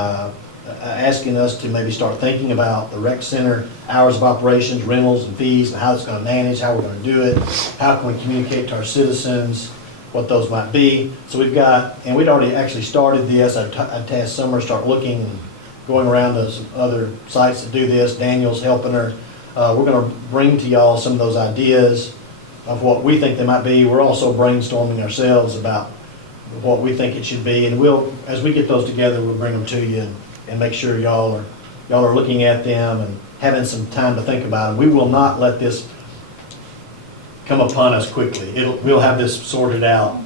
asking us to maybe start thinking about the rec center hours of operations, rentals, and fees, and how it's going to manage, how we're going to do it, how can we communicate to our citizens, what those might be. So we'd already actually started this. I tasked Summer to start looking and going around to some other sites to do this. Daniel's helping her. We're gonna bring to y'all some of those ideas of what we think they might be. We're also brainstorming ourselves about what we think it should be, and we'll, as we get those together, we'll bring them to you and make sure y'all are looking at them and having some time to think about them. We will not let this come upon us quickly. We'll have this sorted out.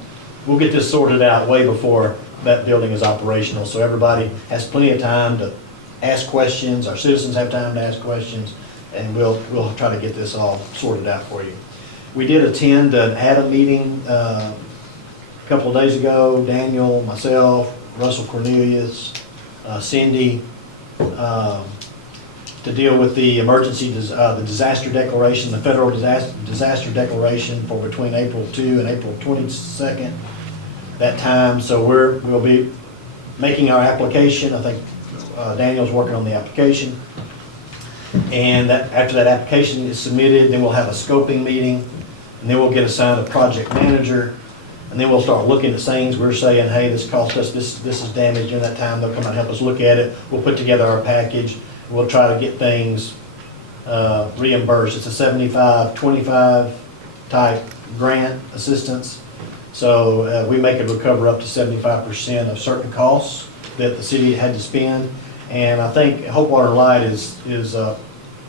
We'll get this sorted out way before that building is operational, so everybody has plenty of time to ask questions. Our citizens have time to ask questions, and we'll try to get this all sorted out for you. We did attend an ADA meeting a couple of days ago. Daniel, myself, Russell Cornelius, Cindy, to deal with the emergency, the disaster declaration, the federal disaster declaration for between April 2 and April 22nd, that time. So we'll be making our application. I think Daniel's working on the application. And after that application is submitted, then we'll have a scoping meeting, and then we'll get assigned a project manager, and then we'll start looking at things. We're saying, hey, this cost us, this is damaged during that time. They'll come and help us look at it. We'll put together our package. We'll try to get things reimbursed. It's a 75-25 type grant assistance. So we make it recover up to 75% of certain costs that the city had to spend. And I think Hope Water and Light this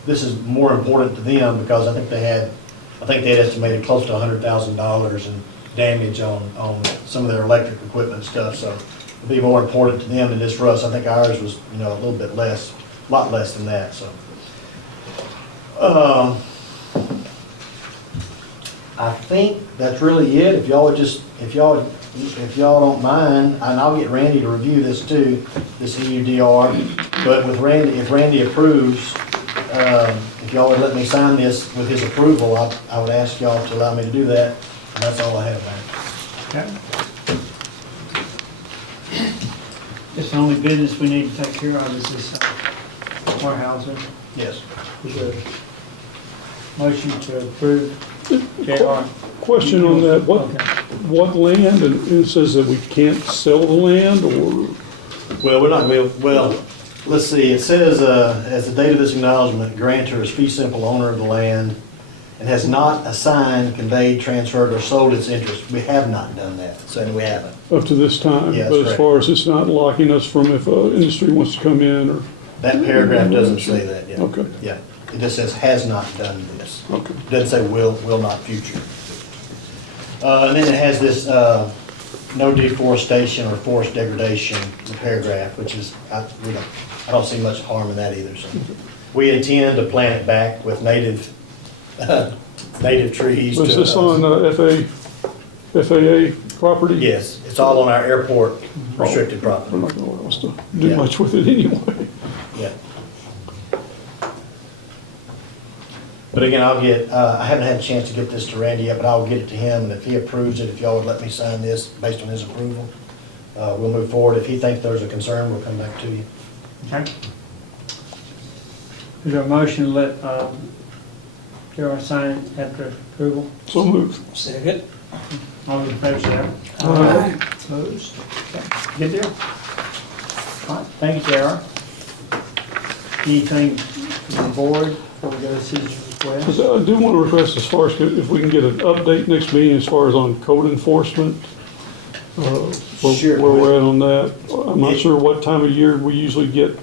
is more important to them because I think they had estimated close to $100,000 in damage on some of their electric equipment and stuff. So it'd be more important to them than this for us. I think ours was, a little bit less, a lot less than that. So I think that's really it. If y'all don't mind, and I'll get Randy to review this too, this EUDR. But with Randy, if Randy approves, if y'all would let me sign this with his approval, I would ask y'all to allow me to do that. And that's all I have, man. Okay. It's the only business we need to take care of is this warehousing. Yes. Is there a motion to approve J.R.? Question on that, what land, and it says that we can't sell the land, or? Well, we're not, well, let's see, it says, as the date of this acknowledgement, grantor is fee simple owner of the land and has not assigned, conveyed, transferred, or sold its interest. We have not done that, so we haven't. Up to this time? Yeah, that's but as correct. far as it's not locking us from if industry wants to come in, or? That paragraph doesn't say that, yeah. Okay. Yeah, it just says has not done this. Okay. It doesn't say will not future. And then it has this no deforestation or forest degradation paragraph, which is, I don't see much harm in that either. So we intend to plant it back with native trees. Is this on FAA property? Yes, it's all on our airport restricted property. We're not going to allow us to do much with it anyway. Yeah. But again, I haven't had a chance to get this to Randy yet, but I'll get it to him, and if he approves it, if y'all would let me sign this based on his approval, we'll move forward. If he thinks there's a concern, we'll come back to you. Okay. Is there a motion to let J.R. sign it after approval? So moved. Second. All those in favor say aye. Aye. Opposed? Okay. Good deal. All right, thank you, J.R. Anything from the board before we go to citizens' request? I do want to request, as far as if we can get an update next meeting as far as on code enforcement, Sure. where we're at on that. I'm not sure what time of year we usually get.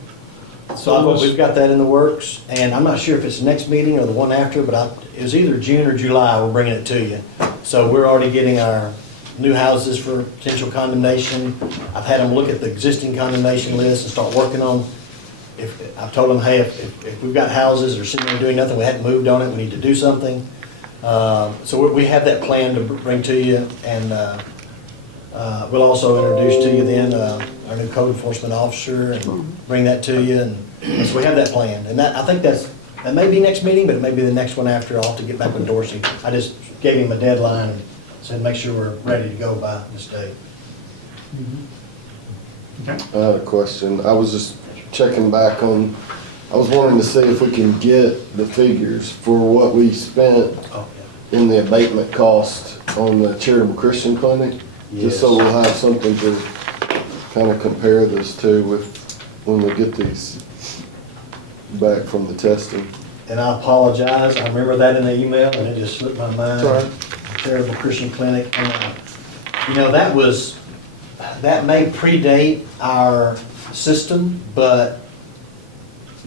So we've got that in the works, and I'm not sure if it's the next meeting or the one after, but it was either June or July, we're bringing it to you. So we're already getting our new houses for potential condemnation. I've had them look at the existing condemnation list and start working on, I've told them, hey, if we've got houses that are sitting there doing nothing, we hadn't moved on it, we need to do something. So we have that plan to bring to you, and we'll also introduce to you then our new code enforcement officer and bring that to you. And so we have that plan. And I think that may be next meeting, but it may be the next one after. I'll have to get back with Dorsey. I just gave him a deadline and said make sure we're ready to go by this date. Okay. I had a question. I was just checking back on, I was wanting to see if we can get the figures for what we spent in the abatement cost on the charitable Christian clinic. Just so we'll have something to kind of compare this to with when we get these back from the testing. And I apologize, I remember that in the email, and it just slipped my mind. It's all right. Terrible Christian Clinic. And, you know, that may predate our system, but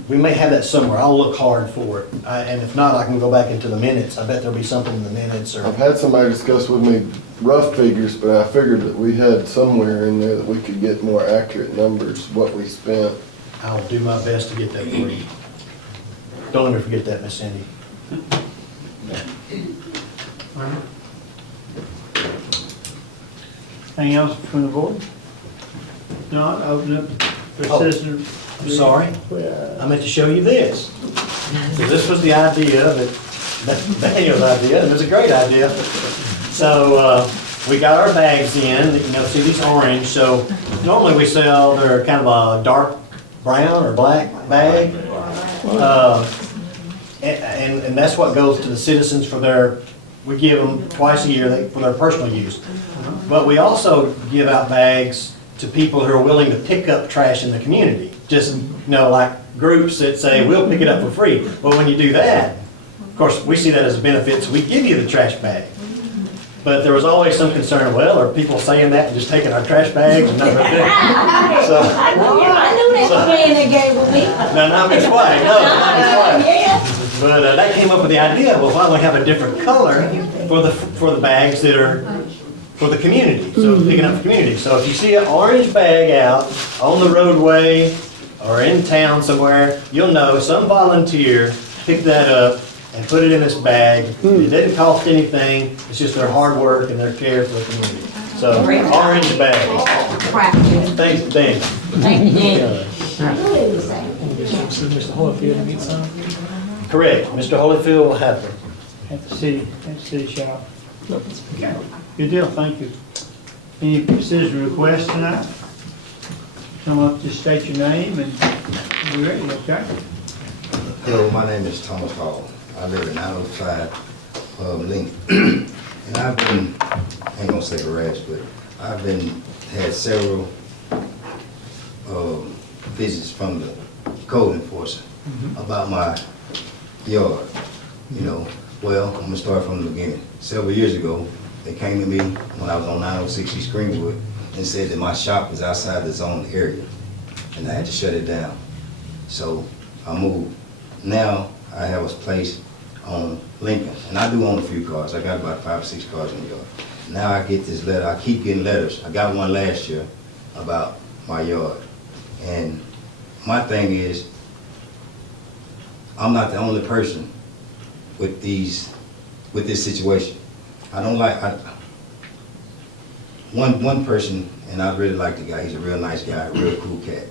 we may have that somewhere. I'll look hard for it. And if not, I can go back into the minutes. I bet there'll be something in the minutes or. I've had somebody discuss with me rough figures, but I figured that we had somewhere in there that we could get more accurate numbers, what we spent. I'll do my best to get that for you. Don't ever forget that, Miss Cindy. Anything else from the board? No, I'll open up for Oh. citizens. I'm sorry, I meant to show you this. So this was the idea, that's Daniel's idea, and it was a great idea. So, we got our bags in, you know, see these orange, so normally we sell, they're kind of a dark brown or black bag. And that's what goes to the citizens for we give them twice a year for their personal use. But we also give out bags to people who are willing to pick up trash in the community. Just, you know, like groups that say, we'll pick it up for free. But when you do that, of course, we see that as a benefit, so we give you the trash bag. But there was always some concern, well, are people saying that and just taking our trash bags and not really doing it? So, I knew that plan they gave with me. no, not Miss White, no, not Miss White. But that came up with the idea, well, why don't we have a different color for the bags that are for the community, so picking up the community. So if you see an orange bag out on the roadway or in town somewhere, you'll know some volunteer picked that up and put it in this bag. It didn't cost anything, it's just their hard work and their care for the community. So, orange bags. Thanks, Dan. Thank you, Dan. Mr. Holyfield to meet some? Correct, Mr. Holyfield will have them. At the city shop. Good deal, thank you. Any citizen requests tonight? Come up, just state your name and we're ready, okay? Hello, my name is Thomas Hall. I live in 905 Lincoln. And I've been, I ain't gonna say harassed, but I've had several visits from the code enforcer about my yard. You know, well, I'm gonna start from the beginning. Several years ago, they came to me when I was on 906 East Greenwood and said that my shop was outside the zone area and I had to shut it down. So I moved. Now I have a place on Lincoln, and I do own a few cars. I got about 5 or 6 cars in the yard. Now I get this letter. I keep getting letters. I got one last year about my yard. And my thing is, I'm not the only person with this situation. I don't like, one person, and I really like the guy. He's a real nice guy, a real cool cat.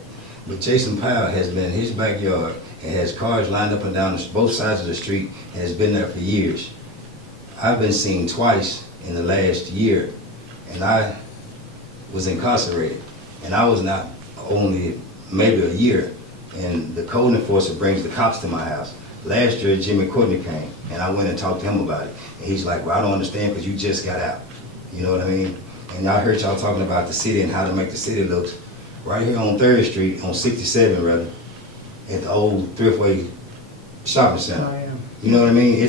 But Jason Powell has been in his backyard and has cars lined up and down both sides of the street and has been there for years. I've been seen twice in the last year, and I was incarcerated. And I was not only maybe a year, and the code enforcer brings the cops to my house. Last year, Jimmy Courtney came, and I went and talked to him about it. And he's like, well, I don't understand because you just got out. You know what I mean? And I heard y'all talking about the city and how to make the city look. Right here on 3rd Street, on 67 rather, at the old Thriftway shopping center. You know what I mean?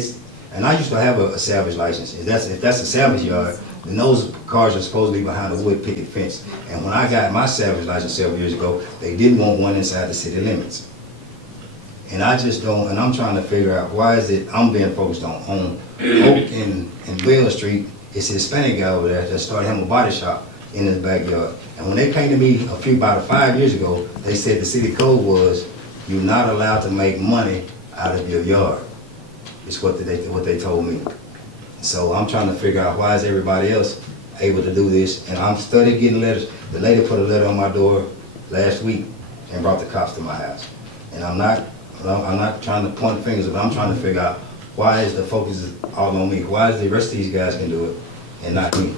And I used to have a salvage license. If that's a salvage yard, then those cars are supposed to be behind a wood picket fence. And when I got my salvage license several years ago, they didn't want one inside the city limits. And I just don't, and I'm trying to figure out why is it I'm being focused on Oak and Bell Street. It's a Hispanic guy over there that started him a body shop in his backyard. And when they came to me about 5 years ago, they said the city code was you're not allowed to make money out of your yard. It's what they told me. So I'm trying to figure out why is everybody else able to do this. And I'm studying getting letters. The lady put a letter on my door last week and brought the cops to my house. And I'm not trying to point fingers, but I'm trying to figure out why is the focus all on me? Why is the rest of these guys can do it and not me?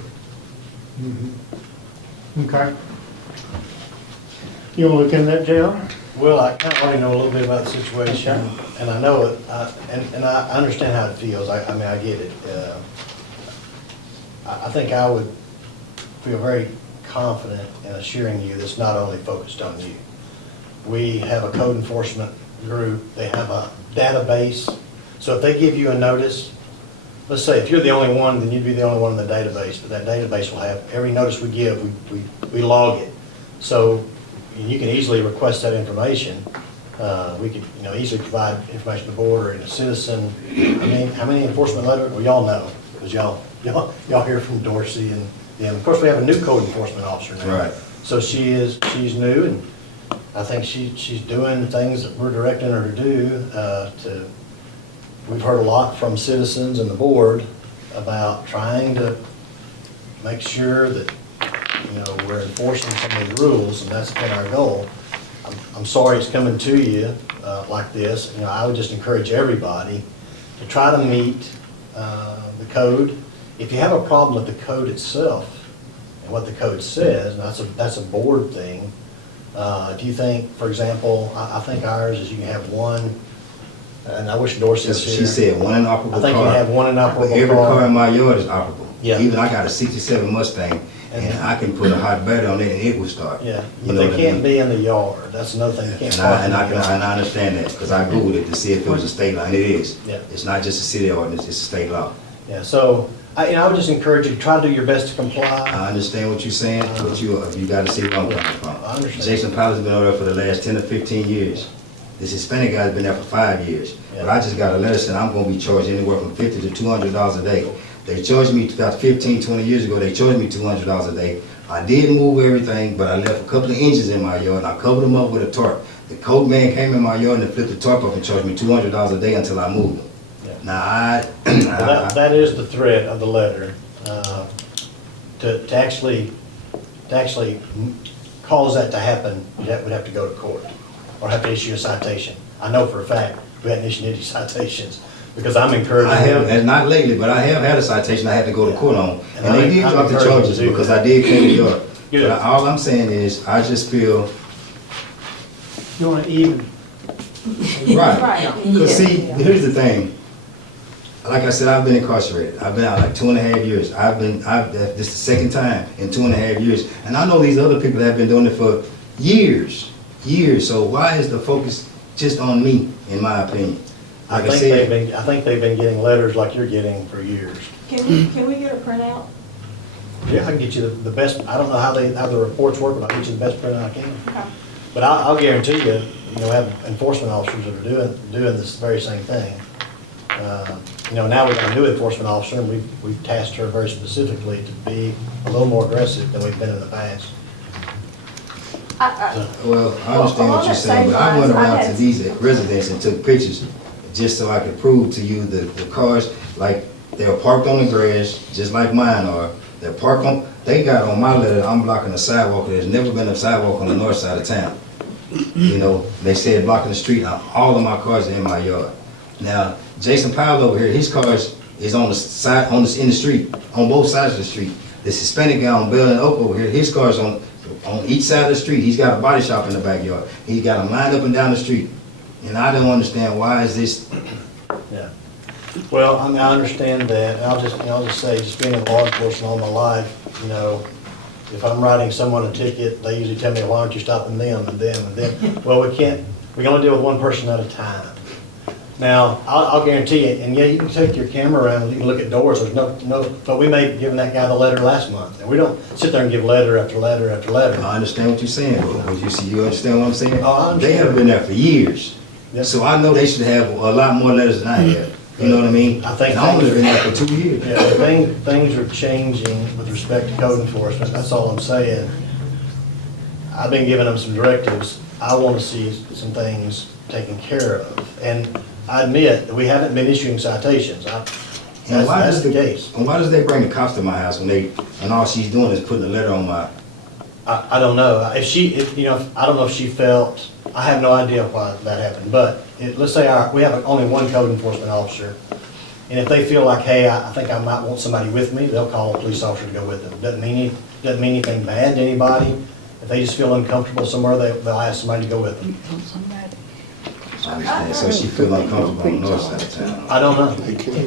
Okay. You want to look into that, J.R.? Well, I kind of already know a little bit about the situation, and I know it, and I understand how it feels. I mean, I get it. I think I would feel very confident in assuring you that it's not only focused on you. we have a code enforcement group, they have a database. So if they give you a notice, let's say if you're the only one, then you'd be the only one in the database, but that database will have, every notice we give, we log it. So you can easily request that information. We could, easily provide information to the board or a citizen. I mean, how many enforcement letters? Well, y'all know, because y'all hear from Dorsey and them. Of course, we have a new code enforcement officer now. Right. So she's new, and I think she's doing things that we're directing her to do. We've heard a lot from citizens and the board about trying to make sure that, we're enforcing some of the rules, and that's been our goal. I'm sorry it's coming to you like this. I would just encourage everybody to try to meet the code. If you have a problem with the code itself and what the code says, and that's a board thing. If you think, for example, I think ours is you can have one, and I wish Dorsey was here. She said one inoperable car. I think you have one inoperable car. Every car in my yard is operable. Yeah. Even I got a '67 Mustang, and I can put a hot battery on it and it will start. Yeah, but they can't be in the yard. That's another thing. They can't park in the yard. And I understand that, because I Googled it to see if it was a state law, and it is. Yeah. It's not just a city ordinance, it's a state law. Yeah, so I would just encourage you to try to do your best to comply. I understand what you're saying, but you gotta see where I'm coming from. I understand. Jason Powell's been over there for the last 10 or 15 years. This Hispanic guy's been there for 5 years. But I just got a letter saying I'm gonna be charged anywhere from $50 to $200 a day. They charged me about 15, 20 years ago, they charged me $200 a day. I did move everything, but I left a couple of engines in my yard, and I covered them up with a tarp. The code man came in my yard and flipped the tarp up and charged me $200 a day until I moved them. Yeah. Now, Well, that is the threat of the letter, to actually cause that to happen, we'd have to go to court, or have to issue a citation. I know for a fact, we hadn't issued any citations, because I'm encouraging I have, them. and not lately, but I have had a citation I had to go to court on. And And they did I'm drop the encouraging charges you to do because that. I did clean the yard. Good. But all I'm saying is, I just feel, You want to even, right. Because see, here's the thing. Like I said, I've been incarcerated. I've been out like 2.5 years. This is the second time in 2.5 years. And I know these other people that have been doing it for years. So why is the focus just on me, in my opinion? I Like think they've been getting letters like you're getting for years. Can we get a printout? Yeah, I can get you the best, I don't know how the reports work, but I'll get you the best printout I can. Okay. But I'll guarantee you, we have enforcement officers that are doing this very same thing. Now we've got a new enforcement officer, and we've tasked her very specifically to be a little more aggressive than we've been in the past. Well, I understand what you're saying, but I went around to these residents and took pictures just so I could prove to you the cars, like, they're parked on the grass, just like mine are. They're parked on, they got on my letter, I'm blocking the sidewalk. There's never been a sidewalk on the north side of town. They said blocking the street, all of my cars are in my yard. Now, Jason Powell over here, his cars is on the side, in the street, on both sides of the street. This Hispanic guy on Bell and Oak over here, his car's on each side of the street. He's got a body shop in the backyard. He's got them lined up and down the street. And I don't understand why is this. Yeah. Well, I understand that. I'll just say, just being in law enforcement all my life, if I'm writing someone a ticket, they usually tell me, why aren't you stopping them and them and them? Well, we can only deal with one person at a time. Now, I'll guarantee you, and yeah, you can take your camera around and you can look at doors, there's no, but we may have given that guy the letter last month, and we don't sit there and give letter after letter after letter. I understand what you're saying, but you understand what I'm saying? Oh, I understand. They have been there for years. Yes. So I know they should have a lot more letters than I have. You know what I mean? I think And I only been there for 2 years. Yeah, things are changing with respect to code enforcement, that's all I'm saying. I've been giving them some directives. I want to see some things taken care of. And I admit that we haven't been issuing citations. That's the case. And why does they bring the cops to my house and all she's doing is putting a letter on my... I don't know. I don't know if she felt, I have no idea why that happened, but let's say we have only one code enforcement officer, and if they feel like, hey, I think I might want somebody with me, they'll call a police officer to go with them. Doesn't mean anything bad to anybody. If they just feel uncomfortable somewhere, they'll ask somebody to go with them. I understand. So she feel uncomfortable on the north side of town. I don't know.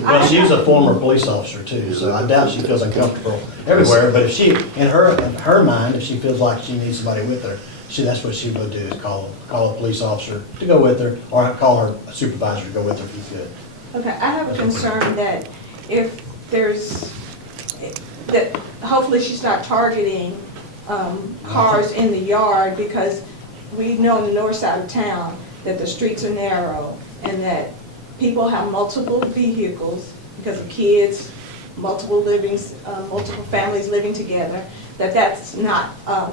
Well, she was a former police officer too, so I doubt she feels uncomfortable everywhere. But if in her mind, if she feels like she needs somebody with her, that's what she would do, is call a police officer to go with her, or call her supervisor to go with her if he could. Okay, I have a concern that if there's, that hopefully she start targeting cars in the yard, because we know on the north side of town that the streets are narrow and that people have multiple vehicles because of kids, multiple families living together, that's not,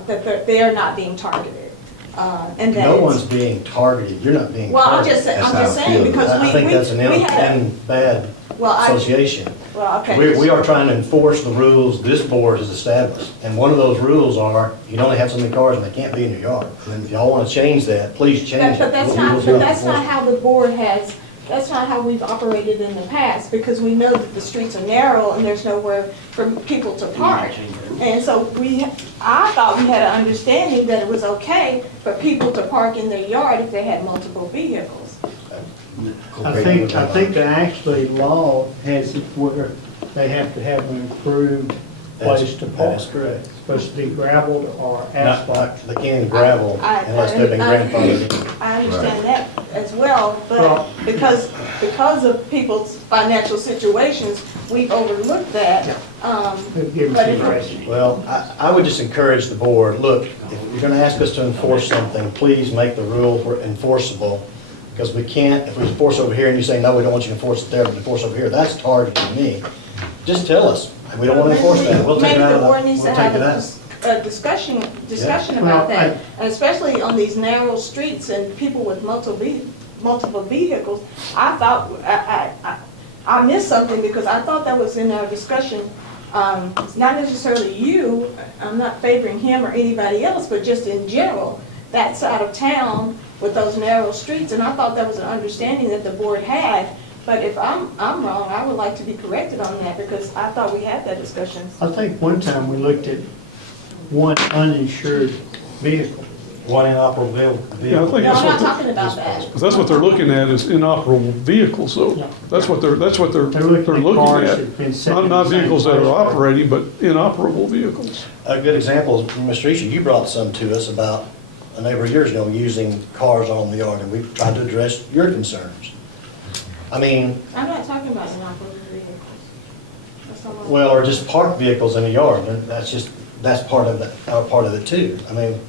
that they are not being targeted. And that No it's- one's being targeted, you're not being Well, targeted. I'm just saying, because I think that's an we had, bad association. well, okay. We are trying to enforce the rules this board has established, and one of those rules are, you can only have so many cars and they can't be in your yard. If y'all want to change that, please change it. But that's not how the board has, that's not how we've operated in the past, because we know that the streets are narrow and there's nowhere for people to park. And so I thought we had an understanding that it was okay for people to park in their yard if they had multiple vehicles. I think the actually law has it where they have to have an approved place to park. That is correct. It's supposed to be gravelled or asphalt. They can't gravel unless they've been grandfathered in. I understand that as well, but because of people's financial situations, we've overlooked that. Give them But some if- grace. Well, I would just encourage the board, look, if you're gonna ask us to enforce something, please make the rule enforceable. Because we can't, if we enforce over here and you say, no, we don't want you to enforce it there, but enforce over here, that's targeting me. Just tell us, we don't want to enforce that, we'll take it out Maybe of the board needs we'll to take have it out. a discussion Well, about that, and especially on these narrow streets and people with multiple vehicles. I thought, I missed something, because I thought that was in our discussion, not necessarily you, I'm not favoring him or anybody else, but just in general, that side of town with those narrow streets, and I thought that was an understanding that the board had. But if I'm wrong, I would like to be corrected on that, because I thought we had that discussion. I think one time we looked at one uninsured vehicle. One inoperable vehicle. Yeah, I think No, that's I'm what not they're, talking about that. because that's what they're looking at is inoperable vehicles, though. Yeah. That's what they're They're looking at cars at. that've been sitting Not in the same vehicles that place are for- operating, but inoperable vehicles. A good example is, Mr. Isha, you brought some to us about a number of years ago using cars on the yard, and we tried to address your concerns. I mean, I'm not talking about inoperable vehicles. That's not what I'm- well, or just parked vehicles in the yard, and that's part of it too. I mean,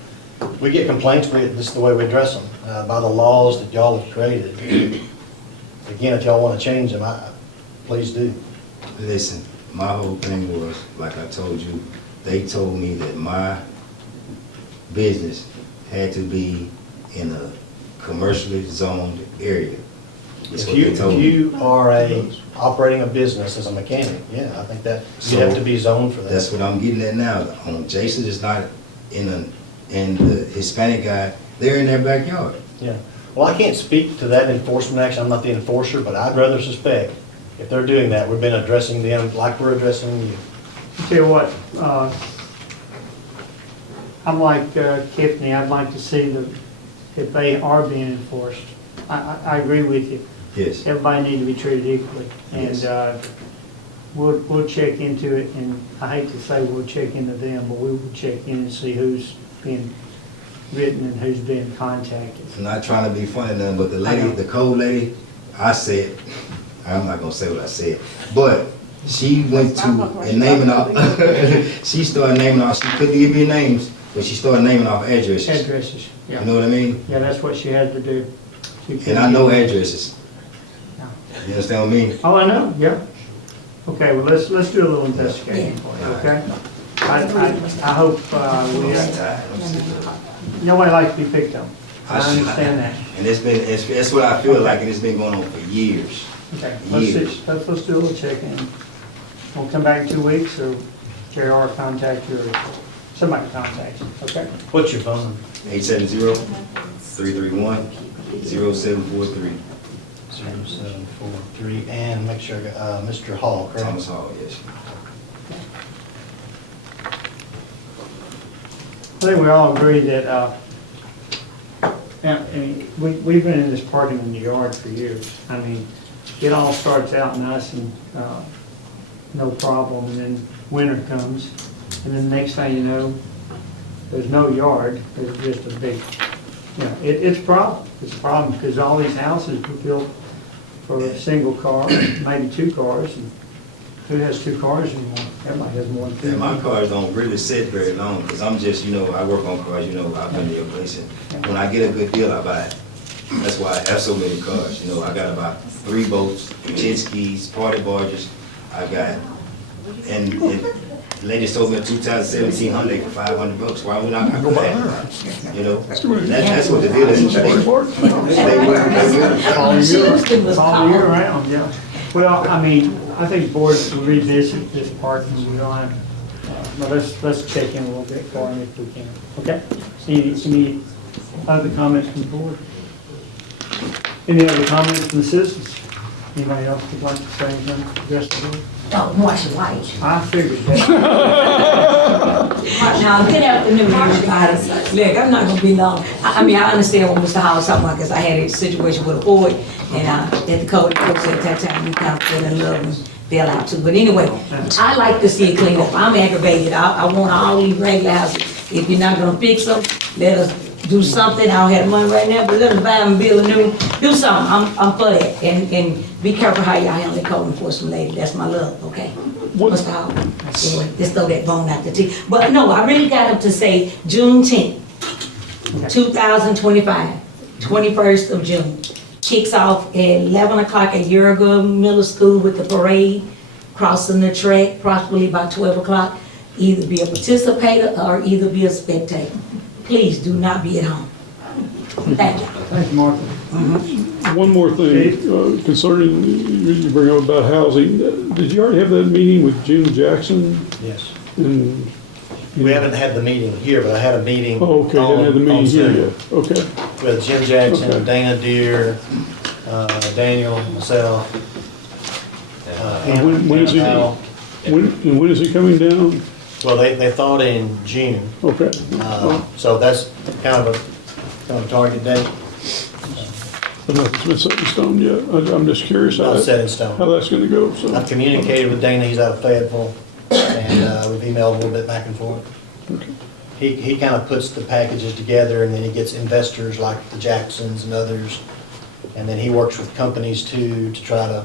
we get complaints, this is the way we address them, by the laws that y'all have created. Again, if y'all want to change them, please do. Listen, my whole thing was, like I told you, they told me that my business had to be in a commercially zoned area. That's If what you, they told if me. you are operating a business as a mechanic, yeah, I think that you have to be zoned for that. That's what I'm getting at now. Jason is not and the Hispanic guy, they're in their backyard. Yeah. Well, I can't speak to that enforcement action. I'm not the enforcer, but I'd rather suspect if they're doing that, we've been addressing them like we're addressing you. Tell you what, I'm like Kipney, I'd like to see if they are being enforced. I agree with you. Yes. Everybody needs to be treated equally. And Yes. we'll check into it, and I hate to say we'll check into them, but we will check in and see who's being written and who's being contacted. I'm not trying to be funny, nothing, but the lady, the cold lady, I said, I'm not gonna say what I said, but she went to and naming off, she started naming off, she couldn't give me names, but she started naming off addresses. Addresses, yeah. You know what I mean? Yeah, that's what she had to do. And I know addresses. Yeah. You understand what I mean? Oh, I know, yeah. Okay, well, let's do a little investigating for you, okay? I hope nobody likes to be picked on. I understand that. And it's what I feel like, and it's been going on for years. Okay, Years. let's do a little checking. We'll come back in 2 weeks, or J.R. contact you, or somebody contact you, okay? What's your phone number? 870-331-0743. 0743, and make sure, Mr. Hall, correct? Thomas Hall, yes. I think we all agree that, we've been in this parking in the yard for years. I mean, it all starts out nice and no problem, and then winter comes, and then the next thing you know, there's no yard, there's just a big, you know, it's a problem. It's a problem because all these houses were built for a single car, maybe two cars, and who has two cars anymore? Everybody has more than two. And my cars don't really sit very long, because I'm just, I work on cars, I've been to your place, and when I get a good deal, I buy it. That's why I have so many cars, I got about 3 boats, jet skis, party barges, I got, and the lady sold me a 2017 Hyundai for $500. Why would I go buy it? That's what the deal is. All year round, yeah. Well, I mean, I think the board will revisit this part, and we don't have, but let's check in a little bit for them if we can. Okay? Any other comments from the board? Any other comments from the citizens? Anybody else would like to say anything? Address the board? Don't wash your white. I figured that. Now, good afternoon, everybody. Look, I'm not gonna be long. I mean, I understand what Mr. Howard was talking about, because I had a situation with a board, and at the code enforcement at that time, we kind of fell in love and fell out too. But anyway, I like to see it cleaned up. I'm aggravated. I want all these regular houses. If you're not gonna fix them, let us do something. I don't have money right now, but let us buy them, build a new, do something. I'm for that. And be careful how y'all handle the code enforcement lady. That's my love, okay? Mr. Howard. Anyway, let's throw that bone out the tea. But no, I really got up to say June 10th, 2025, 21st of June. Kicks off at 11 o'clock at Yoruba Middle School with the parade, crossing the track, probably by 12 o'clock. Either be a participator or either be a spectator. Please do not be at home. Thank you. Thank you, Martha. One more thing concerning, you bring up about housing. Did you already have that meeting with Jim Jackson? Yes. And We haven't had the meeting here, but I had a meeting. Oh, okay, didn't have the meeting here yet. Okay. With Jim Jackson, Okay. Dana Deere, Daniel, myself. And when is he? Al. When is he coming down? Well, they thought in June, Okay. so that's kind of a target date. But nothing's been set in stone yet. I'm just curious Not set in stone. how that's gonna go, so. I've communicated with Dana, he's out of Fayetteville, and we've emailed a little bit back and forth. Okay. He kind of puts the packages together, and then he gets investors like the Jacksons and others, and then he works with companies too, to try to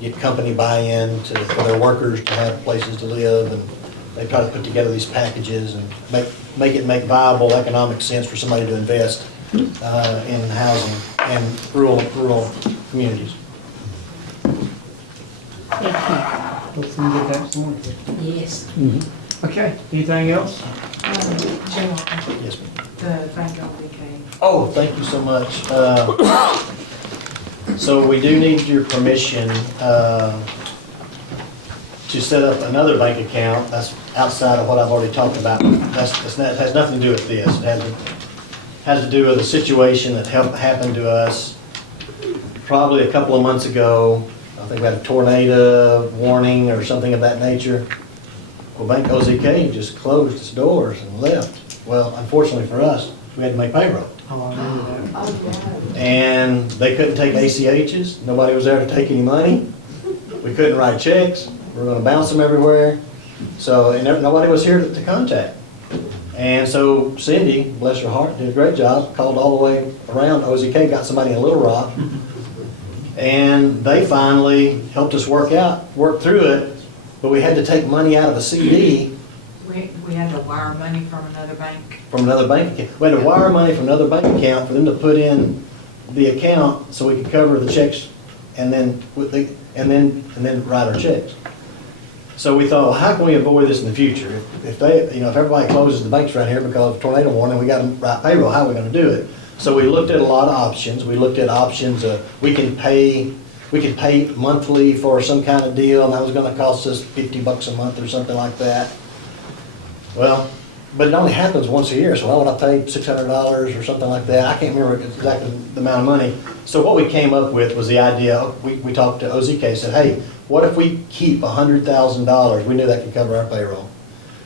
get company buy-in for their workers to have places to live, and they try to put together these packages and make viable economic sense for somebody to invest in housing and rural communities. Hopefully we get that sorted. Yes. Okay, anything else? J.R., Yes, ma'am. the thank God came. Oh, thank you so much. So we do need your permission to set up another bank account. That's outside of what I've already talked about. That has nothing to do with this. It has to do with a situation that happened to us probably a couple of months ago. I think we had a tornado warning or something of that nature. Well, Bank OZK just closed its doors and left. Well, unfortunately for us, we had to make payroll. How long is that? And they couldn't take ACHs. Nobody was there to take any money. We couldn't write checks. We were going to bounce them everywhere. So, and nobody was here to contact. And so Cindy, bless her heart, did a great job, called all the way around OZK, got somebody in Little Rock. And they finally helped us work through it, but we had to take money out of a CD. We had to wire money from another bank. From another bank account. We had to wire money from another bank account for them to put in the account so we could cover the checks and then write our checks. So we thought, well, how can we avoid this in the future? If everybody closes the banks around here because of tornado warning, we got to write payroll, how are we going to do it? So we looked at a lot of options. We looked at options of we could pay monthly for some kind of deal, and that was going to cost us $50 a month or something like that. Well, but it only happens once a year, so why would I pay $600 or something like that? I can't remember exactly the amount of money. So what we came up with was the idea, we talked to OZK, said, hey, what if we keep $100,000? We knew that could cover our payroll.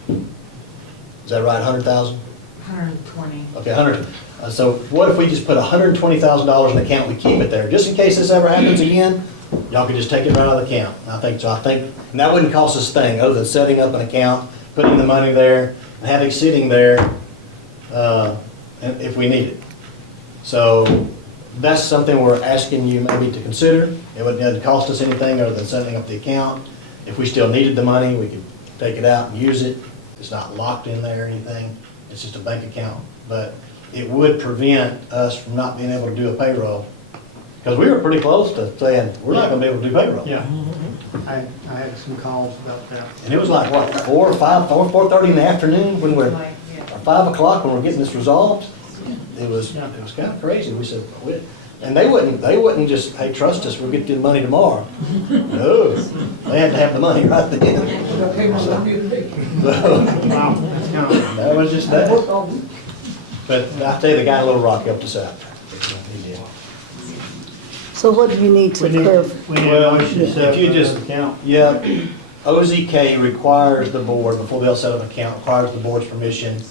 Is that right, 100,000? 120. Okay, 100. So what if we just put $120,000 in the account, we keep it there, just in case this ever happens again? Y'all could just take it right out of the account. I think, and that wouldn't cost us a thing other than setting up an account, putting the money there, and having it sitting there and if we need it. So that's something we're asking you maybe to consider. It doesn't cost us anything other than setting up the account. If we still needed the money, we could take it out and use it. It's not locked in there or anything. It's just a bank account. But it would prevent us from not being able to do a payroll. Because we were pretty close to saying, we're not gonna be able to do payroll. Yeah. I had some calls about that. And it was like, what, 4 or 5, 4:30 in the afternoon when we're, Like, yeah. or 5 o'clock when we're getting this resolved? It was kind of crazy. We said, and they wouldn't just, hey, trust us, we'll get you the money tomorrow. No, they had to have the money right then. So, that was just that. But I tell you, the guy in Little Rock helped us out. He did. So what do you need to We need clarify? a motion to set If you up just, an account. yeah, OZK requires the board, before they'll set up an account, requires the board's permission.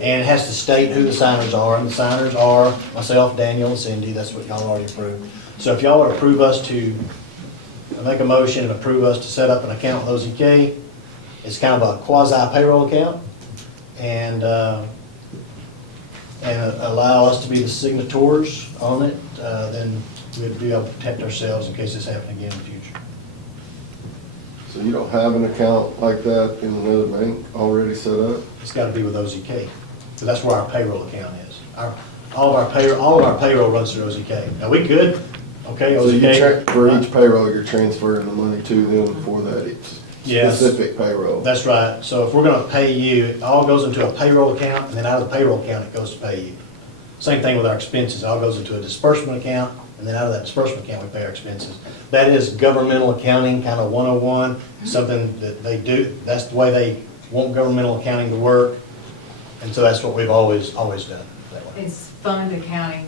And it has to state who the signers are, and the signers are myself, Daniel, and Cindy. That's what y'all already approved. So if y'all would approve us to, make a motion and approve us to set up an account with OZK, it's kind of a quasi payroll account, and allow us to be the signatories on it, then we'd be able to protect ourselves in case this happened again in the future. So you don't have an account like that in another bank already set up? It's got to be with OZK, because that's where our payroll account is. All of our payroll runs through OZK. Now, we could, okay, So you OZK. for each payroll, you're transferring the money to them for that Yes. specific payroll? That's right. So if we're gonna pay you, it all goes into a payroll account, and then out of the payroll account, it goes to pay you. Same thing with our expenses. It all goes into a disbursement account, and then out of that disbursement account, we pay our expenses. That is governmental accounting, kind of 101, something that they do. That's the way they want governmental accounting to work. And so that's what we've always done that way. It's fund accounting,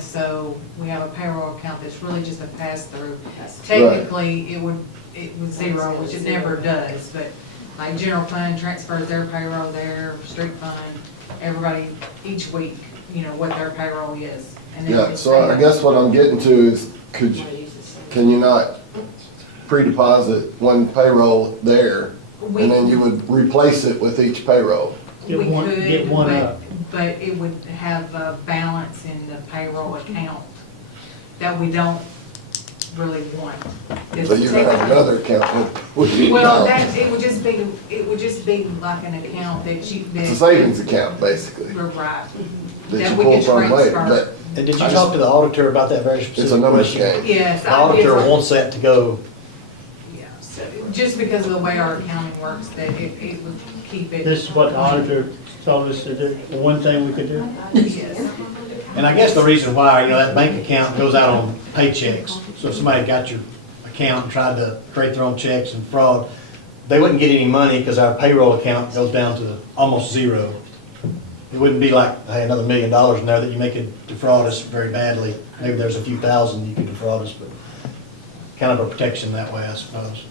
so we have a payroll account that's really just a pass-through. Technically, it would zero, which it never does, but like general fund transfers their payroll there, street fund, everybody each week, what their payroll is. And then Yeah, it's so I paid. guess what I'm getting to is, can you not pre-deposit one payroll there, and then you would replace it with each payroll? Get We one- could, get one up. but it would have a balance in the payroll account that we don't really want. So you're gonna have another account that would be Well, balanced. it would just be like an account that you. It's a savings account, basically, We're right. that That you we pull could from later, transfer. but And did you talk to the auditor about that very specific it's a numbers question? game. Yes. The auditor wants that to go, Yeah, so just because of the way our accounting works, that it would keep it. This is what the auditor told us to do, the one thing we could do. Yes. and I guess the reason why, that bank account goes out on paychecks. So if somebody got your account and tried to create their own checks and fraud, they wouldn't get any money because our payroll account goes down to almost zero. It wouldn't be like, hey, another $1 million in there that you may could defraud us very badly. Maybe there's a few thousand you could defraud us, but kind of a protection that way, I suppose.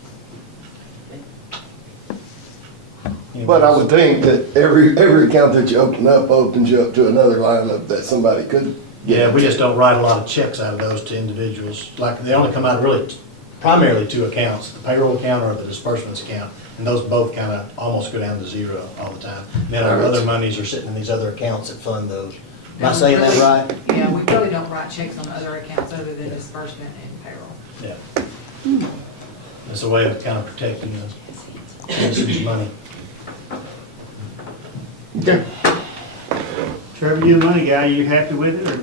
But I would think that every account that you open up opens you up to another line that somebody could get. Yeah, we just don't write a lot of checks out of those to individuals. Like, they only come out of really primarily 2 accounts, the payroll account or the disbursements account. And those both kind of almost go down to zero all the time. Then our other monies are sitting in these other accounts that fund those. Am I saying that right? Yeah, we really don't write checks on other accounts other than disbursement and payroll. Yeah. It's a way of kind of protecting the citizens' money. Okay. Trevor, you the money guy, you happy with it, or?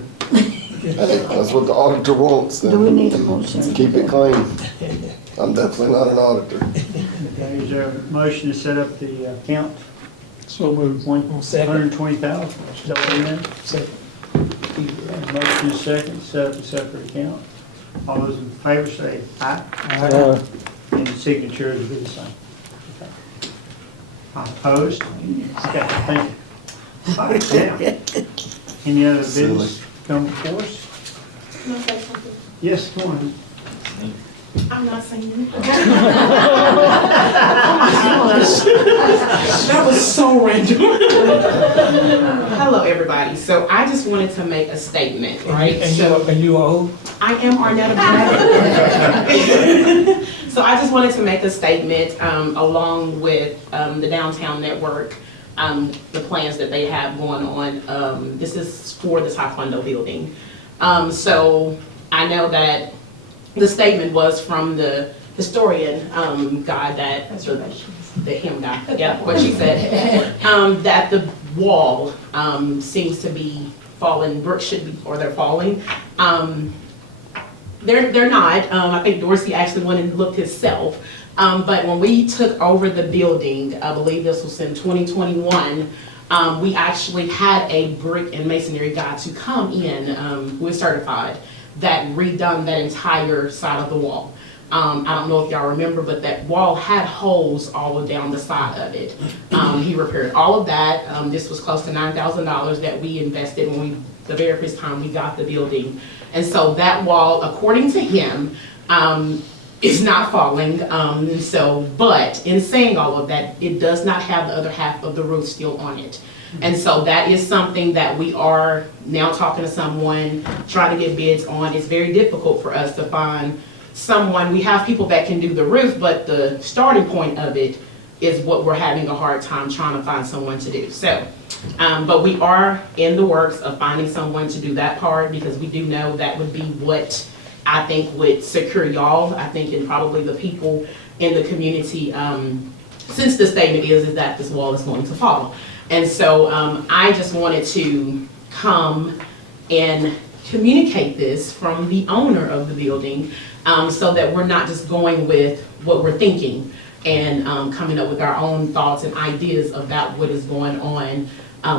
Hey, that's what the auditor wants, Do we then need a motion? keep it clean. I'm definitely not an auditor. Okay, is there a motion to set up the account? So moved. 120,000, is that what you meant? Motion is second, set up a separate account. All those in favor say aye. Aye. And the signatures will be the same. Okay. Opposed? Okay, thank you. All right, now, any other business come before us? Can I say something? Yes, go on. I'm not saying it. That was so random. Hello, everybody. So I just wanted to make a statement, right? And you are who? I am Arnetta Bradford. So I just wanted to make a statement along with the Downtown Network the plans that they have going on. This is for the Taekwondo building. So I know that the statement was from the historian guy the him guy, yeah, what she said, that the wall seems to be falling, bricks should be, or they're falling. They're not. I think Dorsey actually went and looked himself. But when we took over the building, I believe this was in 2021, we actually had a brick and masonry guy to come in, who is certified, that redone that entire side of the wall. I don't know if y'all remember, but that wall had holes all down the side of it. He repaired all of that. This was close to $9,000 that we invested when the very first time we got the building. And so that wall, according to him, is not falling. But in saying all of that, it does not have the other half of the roof still on it. And so that is something that we are now talking to someone, trying to get bids on. It's very difficult for us to find someone. We have people that can do the roof, but the starting point of it is what we're having a hard time trying to find someone to do. So, but we are in the works of finding someone to do that part, because we do know that would be what I think would secure y'all, I think, and probably the people in the community, since the statement is that this wall is going to fall. And so I just wanted to come and communicate this from the owner of the building, so that we're not just going with what we're thinking and coming up with our own thoughts and ideas about what is going on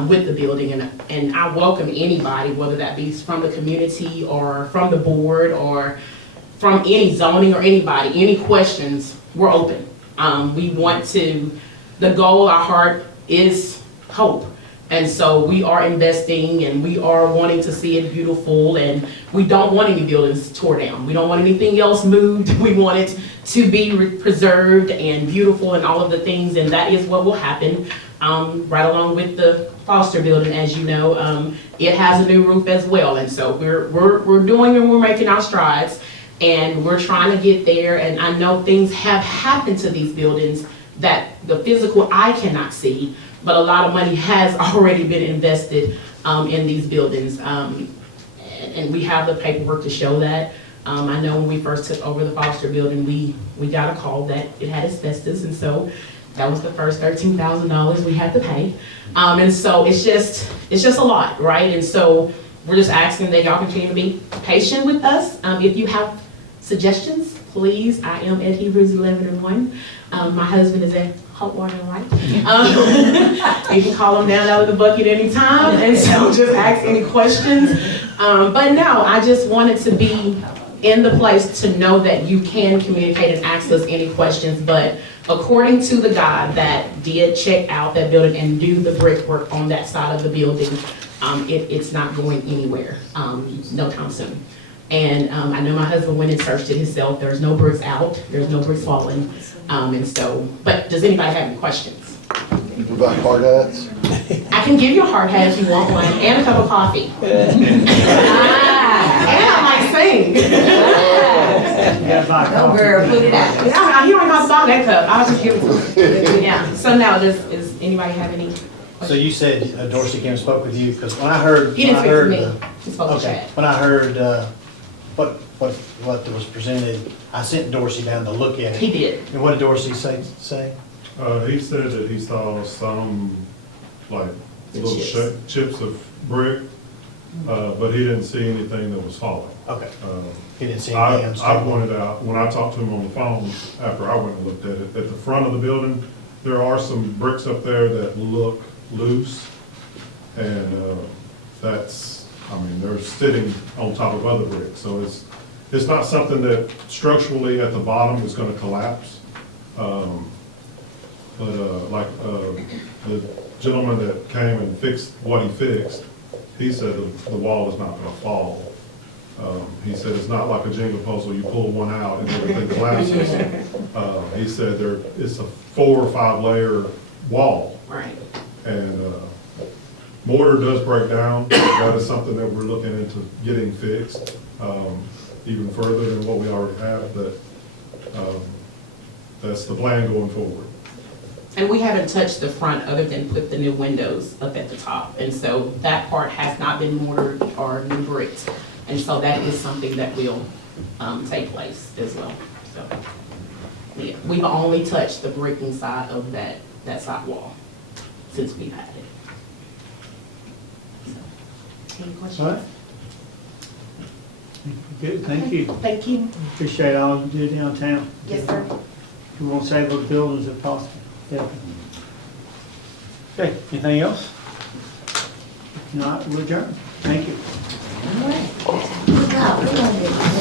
with the building. And I welcome anybody, whether that be from the community or from the board or from any zoning or anybody, any questions, we're open. We want to, the goal, our heart is hope. And so we are investing and we are wanting to see it beautiful, and we don't want any buildings tore down. We don't want anything else moved. We want it to be preserved and beautiful and all of the things, and that is what will happen. Right along with the Foster building, as you know, it has a new roof as well. And so we're doing and we're making our strides, and we're trying to get there. And I know things have happened to these buildings that the physical eye cannot see, but a lot of money has already been invested in these buildings. And we have the paperwork to show that. I know when we first took over the Foster building, we got a call that it had asbestos, and so that was the first $13,000 we had to pay. And so it's just a lot, right? And so we're just asking that y'all continue to be patient with us. If you have suggestions, please. I am at Hebrews 11:1. My husband is at Hot Water and Light. You can call him down out of the bucket anytime, and so just ask any questions. But no, I just wanted to be in the place to know that you can communicate and ask us any questions. But according to the guy that did check out that building and do the brickwork on that side of the building, it's not going anywhere no time soon. And I know my husband went and searched it himself. There's no bricks out. There's no bricks falling. And so, but does anybody have any questions? You provide hard hats? I can give you a hard hat if you want one, and a cup of coffee. And I like sing. No girl, put it out. Yeah, he don't have to buy that cup. I'll just give it to him. Yeah. So now, does anybody have any questions? So you said Dorsey came and spoke with you, because when I heard. He didn't speak to me. He spoke to Okay, Chad. when I heard what was presented, I sent Dorsey down to look at it. He did. And what did Dorsey say? He said that he saw some, like, little chips of brick, but he didn't see anything that was falling. Okay. He didn't see anything. I pointed out, when I talked to him on the phone, after I went and looked at it, at the front of the building, there are some bricks up there that look loose, and they're sitting on top of other bricks, so it's not something that structurally at the bottom is gonna collapse. The gentleman that came and fixed what he fixed, he said the wall is not gonna fall. He said it's not like a Jenga puzzle, you pull one out and everything collapses. He said it's a 4 or 5 layer wall. Right. And mortar does break down. That is something that we're looking into getting fixed, even further than what we already have, but that's the plan going forward. And we haven't touched the front other than put the new windows up at the top. And so that part has not been mortared or new bricked. And so that is something that will take place as well. So, yeah, we've only touched the bricking side of that side wall since we've had it. So, any questions? All right. Good, thank you. Thank you. Appreciate all you do downtown. Yes, sir. We want to save those buildings if possible. Yeah. Okay, anything else? If not, we'll adjourn. Thank you. All right. Good job. We're gonna get it.